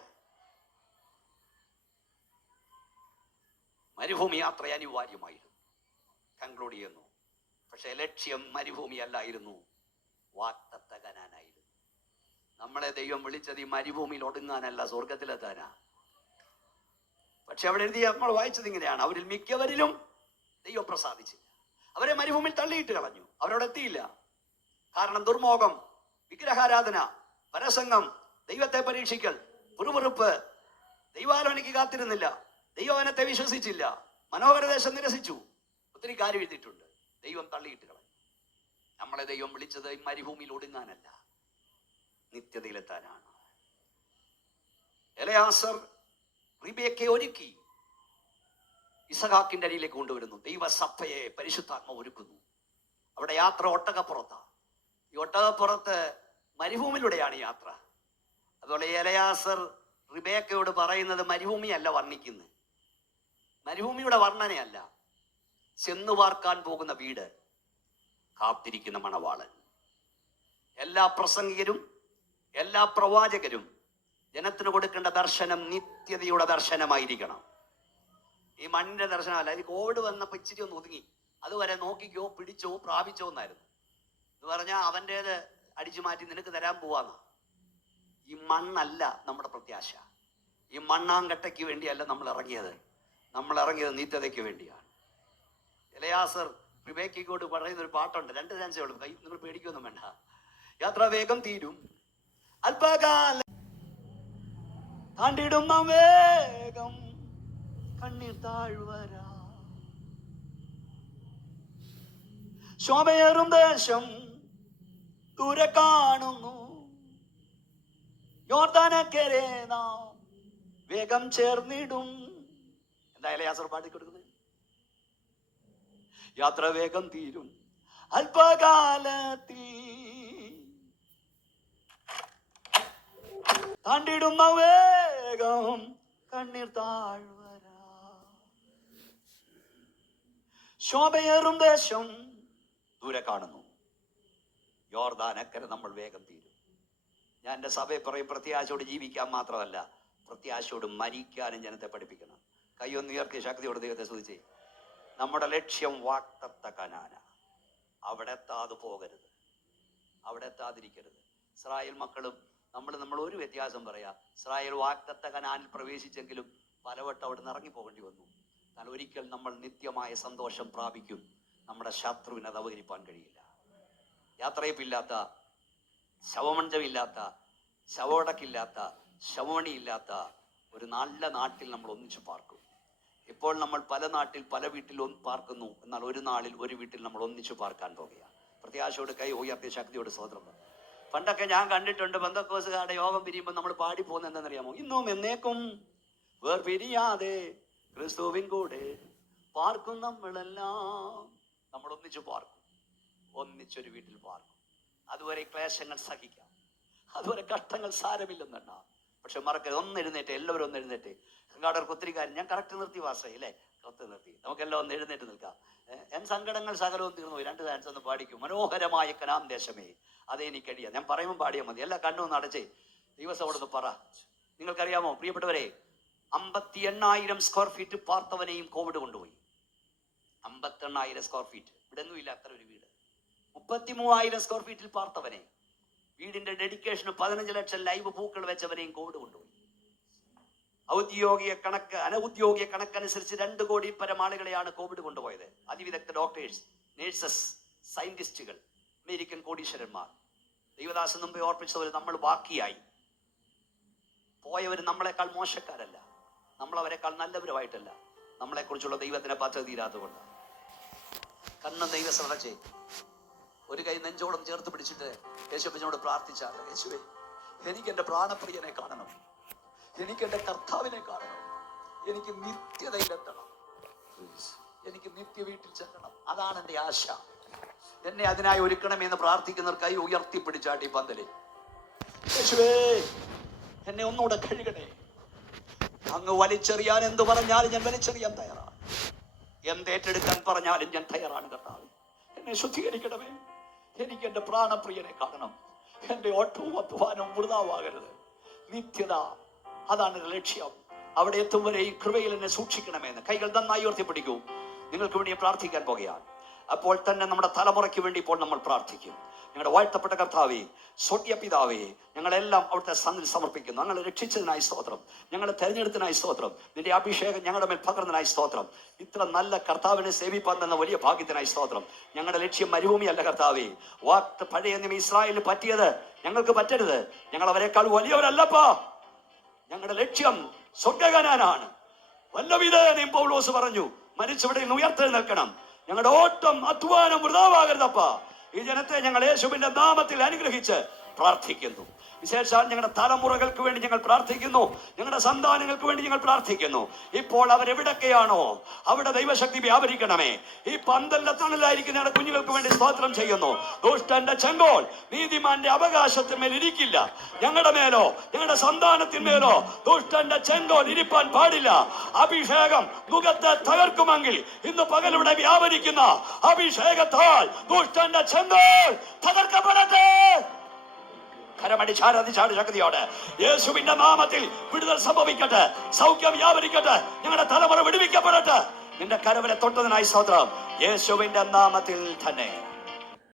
മരുഭൂമി യാത്ര അനിവാര്യമായിരുന്നു. കൺക്ലൂഡ് ചെയ്യുന്നു. പക്ഷെ ലക്ഷ്യം മരുഭൂമി അല്ലായിരുന്നു, വാഗ്ദത്ത കനാനായിരുന്നു. നമ്മളെ ദൈവം വിളിച്ചത് ഈ മരുഭൂമിയിൽ ഒടുങ്ങാനല്ല, സ്വർഗത്തിലെത്താനാ. പക്ഷെ അവിടെ എഴുതി നമ്മൾ വായിച്ചത് ഇങ്ങനെയാണ്: അവരിൽ മിക്കവരിലും ദൈവം പ്രസാദിച്ചില്ല. അവരെ മരുഭൂമിയിൽ തള്ളിയിട്ട് കളഞ്ഞു. അവരോട് എത്തിയില്ല. കാരണം ദുർമോഹം, വിഗ്രഹാരാധന, പരസംഗം, ദൈവത്തെ പരീക്ഷിക്കൽ, പുറുപുറുപ്പ്, ദൈവാലോചനയ്ക്ക് കാത്തിരുന്നില്ല, ദൈവവനത്തെ വിശ്വസിച്ചില്ല, മനോഹരദേശം നിരസിച്ചു. ഒത്തിരി കാര്യം എഴുതിയിട്ടുണ്ട്. ദൈവം തള്ളിയിട്ട് കളഞ്ഞു. നമ്മളെ ദൈവം വിളിച്ചത് ഈ മരുഭൂമിയിൽ ഒടുങ്ങാനല്ല, നിത്യതയിലെത്താനാണ്. എലയാസർ റിബേക്കയെ ഒരുക്കി ഇസഹാക്കിന്റെ അരിയിലേക്ക് കൊണ്ടുവരുന്നു. ദൈവസഭയെ പരിശുദ്ധാത്മ ഒരുക്കുന്നു. അവിടെ യാത്ര ഒട്ടകപ്പുറത്താണ്. ഈ ഒട്ടകപ്പുറത്ത് മരുഭൂമിയിലൂടെയാണ് യാത്ര. അതുപോലെ എലയാസർ റിബേക്കയോട് പറയുന്നത് മരുഭൂമിയല്ല വർണ്ണിക്കുന്നത്, മരുഭൂമിയുടെ വർണ്ണനയല്ല, ചെന്നു പാർക്കാൻ പോകുന്ന വീട്, കാത്തിരിക്കുന്ന മണവാളൻ. എല്ലാ പ്രസംഗികരും എല്ലാ പ്രവാചകരും ജനത്തിന് കൊടുക്കേണ്ട ദർശനം നിത്യതയുടെ ദർശനമായിരിക്കണം. ഈ മണ്ണിന്റെ ദർശനമല്ല. ഇത് കോവിഡ് വന്നപ്പോൾ ഇച്ചിരി ഒന്ന് ഒതുങ്ങി. അതുവരെ നോക്കിക്കോ, പിടിച്ചോ, പ്രാപിച്ചോ എന്നായിരുന്നു. എന്ന് പറഞ്ഞാൽ അവൻ്റേത് അടിച്ചു മാറ്റി നിനക്ക് തരാൻ പോവാന്ന. ഈ മണ്ണല്ല നമ്മുടെ പ്രത്യാശ. ഈ മണ്ണാങ്കട്ടയ്ക്ക് വേണ്ടിയല്ല നമ്മൾ ഇറങ്ങിയത്. നമ്മൾ ഇറങ്ങിയത് നിത്യതയ്ക്ക് വേണ്ടിയാണ്. എലയാസർ റിബേക്കയോട് പറയുന്ന ഒരു പാട്ടുണ്ട്. 2 ചാൻസേ ഉള്ളൂ. നിങ്ങൾ പേടിക്കൊന്നും വേണ്ട. യാത്ര വേഗം തീരും, അല്പകാലം താണ്ടിടും നാം വേഗം, കണ്ണീർ താഴ്വര, ശോഭയേറും ദേശം ദൂരെ കാണുന്നു, യോർദാനക്കരെ നാം വേഗം ചേർന്നിടും. എന്തായാലും യാസർ പാടി കൊടുക്കുന്നത് യാത്ര വേഗം തീരും അല്പകാലത്തിൽ, താണ്ടിടുന്ന വേഗം കണ്ണീർ താഴ്വര, ശോഭയേറും ദേശം ദൂരെ കാണുന്നു, യോർദാനക്കരെ നമ്മൾ വേഗം തീരും. ഞാൻ എൻ്റെ സഭയെ പറയും, പ്രത്യാശയോട് ജീവിക്കാൻ മാത്രമല്ല, പ്രത്യാശയോട് മരിക്കാനും ജനത്തെ പഠിപ്പിക്കണം. കൈയൊന്ന് ഉയർത്തി ശക്തിയോട് ദൈവത്തെ സ്തുതിച്ചേ. നമ്മുടെ ലക്ഷ്യം വാഗ്ദത്ത കനാന. അവിടെ എത്താതെ പോകരുത്, അവിടെ എത്താതിരിക്കരുത്. ഇസ്രായേൽ മക്കളും നമ്മൾ ഒരു വ്യത്യാസം പറയാം. ഇസ്രായേൽ വാഗ്ദത്ത കനാനിൽ പ്രവേശിച്ചെങ്കിലും പലവട്ടം അവിടെ നിന്ന് ഇറങ്ങി പോകേണ്ടി വന്നു. എന്നാൽ ഒരിക്കൽ നമ്മൾ നിത്യമായ സന്തോഷം പ്രാപിക്കും. നമ്മുടെ ശത്രുവിനെ അത് അവതരിപ്പാൻ കഴിയില്ല. യാത്രയപ്പില്ലാത്ത, ശവമഞ്ചമില്ലാത്ത, ശവോടക്കില്ലാത്ത, ശവമണിയില്ലാത്ത ഒരു നല്ല നാട്ടിൽ നമ്മൾ ഒന്നിച്ചു പാർക്കും. ഇപ്പോൾ നമ്മൾ പല നാട്ടിൽ പല വീട്ടിൽ പാർക്കുന്നു. എന്നാൽ ഒരു നാളിൽ ഒരു വീട്ടിൽ നമ്മൾ ഒന്നിച്ചു പാർക്കാൻ പോകുകയാണ്. പ്രത്യാശയോട് കൈ ഉയർത്തിയ ശക്തിയോട് സ്വതന്ത്രം. പണ്ടൊക്കെ ഞാൻ കണ്ടിട്ടുണ്ട്, പെന്തക്കോസ്തുകാരുടെ യോഗം പിരിയുമ്പോൾ നമ്മൾ പാടി പോകുന്നത് എന്താണെന്നറിയാമോ? ഇന്നും എന്നേക്കും വേർപിരിയാതെ ക്രിസ്തുവിൻ കൂടെ പാർക്കും നമ്മളെല്ലാം. നമ്മൾ ഒന്നിച്ചു പാർക്കും, ഒന്നിച്ചൊരു വീട്ടിൽ പാർക്കും. അതുവരെ ക്ലേശങ്ങൾ സഹിക്കാം, അതുവരെ കഷ്ടങ്ങൾ സാരമില്ലെന്നണ്ട. പക്ഷെ മറക്കരുത്, ഒന്നെഴുന്നേറ്റ്, എല്ലാവരും ഒന്ന് എഴുന്നേറ്റ്. സംഘാടകർക്ക് ഒത്തിരി കാര്യം ഞാൻ കറക്റ്റ് നിർത്തി വാസേ അല്ലേ, കറക്റ്റ് നിർത്തി. നമുക്കെല്ലാം ഒന്ന് എഴുന്നേറ്റ് നിൽക്കാം. എൻ സങ്കടങ്ങൾ സകലവും തീർന്നു. 2 ഡാൻസ് ഒന്ന് പാടിക്കും. മനോഹരമായ കനാൻ ദേശമേ അതേ എനിക്കടിയാ. ഞാൻ പറയുമ്പോൾ പാടിയാൽ മതി. എല്ലാ കണ്ണും അടച്ചേ ദിവസം അവിടെ നിന്ന് പറ. നിങ്ങൾക്കറിയാമോ പ്രിയപ്പെട്ടവരെ, 58,000 സ്ക്വയർ ഫീറ്റ് പാർത്തവനെയും കോവിഡ് കൊണ്ടുപോയി. 58,000 സ്ക്വയർ ഫീറ്റ്, ഇവിടെ ഒന്നും ഇല്ല അത്ര ഒരു വീട്. 33,000 സ്ക്വയർ ഫീറ്റിൽ പാർത്തവനെ, വീടിന്റെ ഡെഡിക്കേഷന് 15 ലക്ഷം ലൈവ് പൂക്കൾ വെച്ചവനെയും കോവിഡ് കൊണ്ടുപോയി. ഔദ്യോഗിക കണക്ക്, അനൗദ്യോഗിക കണക്കനുസരിച്ച് 2 കോടി പരം ആളുകളെയാണ് കോവിഡ് കൊണ്ടുപോയത്. അതിവിദഗ്ധ ഡോക്ടേഴ്സ്, നേഴ്സസ്, സയന്റിസ്റ്റുകൾ, അമേരിക്കൻ കോടീശ്വരന്മാർ. ദൈവദാസൻ മുമ്പേ ഓർപ്പിച്ചതുപോലെ നമ്മൾ ബാക്കിയായി. പോയവർ നമ്മളെക്കാൾ മോശക്കാരല്ല, നമ്മൾ അവരെക്കാൾ നല്ലവരുമായിട്ടല്ല. നമ്മളെക്കുറിച്ചുള്ള ദൈവത്തിന് പദ്ധതി തീരാത്തതുകൊണ്ട് കണ്ണ് ദൈവസറച്ചേ. ഒരു കൈ നെഞ്ചോളം ചേർത്ത് പിടിച്ചിട്ട് യേശുവിനോട് പ്രാർത്ഥിച്ചാൽ, യേശുവേ എനിക്ക് എൻ്റെ പ്രാണപ്രിയനെ കാണണം, എനിക്ക് എൻ്റെ കർത്താവിനെ കാണണം, എനിക്ക് നിത്യതയിലെത്തണം, എനിക്ക് നിത്യ വീട്ടിൽ ചെല്ലണം. അതാണ് എൻ്റെ ആശ. എന്നെ അതിനായി ഒരുക്കണമെന്ന് പ്രാർത്ഥിക്കുന്നവർ കൈ ഉയർത്തിപ്പിടിച്ചാട്ടി പന്തലേ. യേശുവേ എന്നെ ഒന്നുകൂടെ കഴുകണേ. അങ്ങ് വലിച്ചെറിയാൻ എന്ത് പറഞ്ഞാലും ഞാൻ വലിച്ചെറിയാൻ തയ്യാറാണ്. എന്തേറ്റെടുക്കാൻ പറഞ്ഞാലും ഞാൻ തയ്യാറാണ്. കർത്താവേ എന്നെ ശുദ്ധീകരിക്കണമേ. എനിക്ക് എൻ്റെ പ്രാണപ്രിയനെ കാണണം. എൻ്റെ ഓട്ടവും അധ്വാനവും വൃഥാവാകരുത്. നിത്യത, അതാണ് ലക്ഷ്യം. അവിടെ എത്തും വരെ ഈ കൃപയിൽ എന്നെ സൂക്ഷിക്കണമെന്ന് കൈകൾ നന്നായി ഉയർത്തിപ്പിടിക്കൂ. നിങ്ങൾക്ക് വേണ്ടി പ്രാർത്ഥിക്കാൻ പോകുകയാണ്. അപ്പോൾ തന്നെ നമ്മുടെ തലമുറയ്ക്ക് വേണ്ടി ഇപ്പോൾ നമ്മൾ പ്രാർത്ഥിക്കും. ഞങ്ങളുടെ വാഴ്ത്തപ്പെട്ട കർത്താവേ, സ്വർഗ്ഗീയ പിതാവേ, ഞങ്ങളെല്ലാം അവിടുത്തെ സന്നിധിയിൽ സമർപ്പിക്കുന്നു. ഞങ്ങളെ രക്ഷിച്ചതിനായി സ്തോത്രം, ഞങ്ങളെ തെരഞ്ഞെടുത്തതിനായി സ്തോത്രം, നിന്റെ അഭിഷേകം ഞങ്ങളുടെ മേൽ പകർന്നതിനായി സ്തോത്രം. ഇത്ര നല്ല കർത്താവിനെ സേവിപ്പാൻ തന്ന വലിയ ഭാഗ്യത്തിനായി സ്തോത്രം. ഞങ്ങളുടെ ലക്ഷ്യം മരുഭൂമിയല്ല കർത്താവേ. പഴയ നിയമം ഇസ്രായേലിന് പറ്റിയത് ഞങ്ങൾക്ക് പറ്റരുത്. ഞങ്ങൾ അവരെക്കാൾ വലിയവരല്ലപ്പാ. ഞങ്ങളുടെ ലക്ഷ്യം സ്വർഗ്ഗകാനാനാണ്. വല്ലവിധേനയും പൗലോസ് പറഞ്ഞു, മരിച്ചവിടെ ഉയർത്തെഴുന്നേൽക്കണം. ഞങ്ങളുടെ ഓട്ടം അധ്വാനം വൃഥാവാകരുതപ്പാ. ഈ ജനത്തെ ഞങ്ങൾ യേശുവിന്റെ നാമത്തിൽ അനുഗ്രഹിച്ച് പ്രാർത്ഥിക്കുന്നു. വിശേഷാൽ ഞങ്ങളുടെ തലമുറകൾക്ക് വേണ്ടി ഞങ്ങൾ പ്രാർത്ഥിക്കുന്നു. ഞങ്ങളുടെ സന്താനങ്ങൾക്ക് വേണ്ടി ഞങ്ങൾ പ്രാർത്ഥിക്കുന്നു. ഇപ്പോൾ അവരെവിടൊക്കെയാണോ അവിടെ ദൈവശക്തി വ്യാപരിക്കണമേ. ഈ പന്തലിന്റെ തണലായിരിക്കുന്ന ഞങ്ങളുടെ കുഞ്ഞുങ്ങൾക്ക് വേണ്ടി സ്തോത്രം ചെയ്യുന്നു. ദുഷ്ടന്റെ ചെങ്കോൽ നീതിമാന്റെ അവകാശത്തിന്മേൽ ഇരിക്കില്ല. ഞങ്ങളുടെ മേലോ ഞങ്ങളുടെ സന്താനത്തിന്മേലോ ദുഷ്ടന്റെ ചെങ്കോൽ ഇരിപ്പാൻ പാടില്ല. അഭിഷേകം മുഖത്തെ തകർക്കുമെങ്കിൽ ഇന്ന് പകലിവിടെ വ്യാപരിക്കുന്ന അഭിഷേകത്താൽ ദുഷ്ടന്റെ ചെങ്കോൽ തകർക്കപ്പെടട്ടെ. കരമടിച്ചാരാധിച്ചാട് ശക്തിയോടെ യേശുവിന്റെ നാമത്തിൽ വിടുതൽ സംഭവിക്കട്ടെ, സൗഖ്യം വ്യാപരിക്കട്ടെ, ഞങ്ങളുടെ തലമുറ വിടുവിക്കപ്പെടട്ടെ. നിന്റെ കരവരെ തൊട്ടതിനായി സ്തോത്രം, യേശുവിന്റെ നാമത്തിൽ തന്നെ.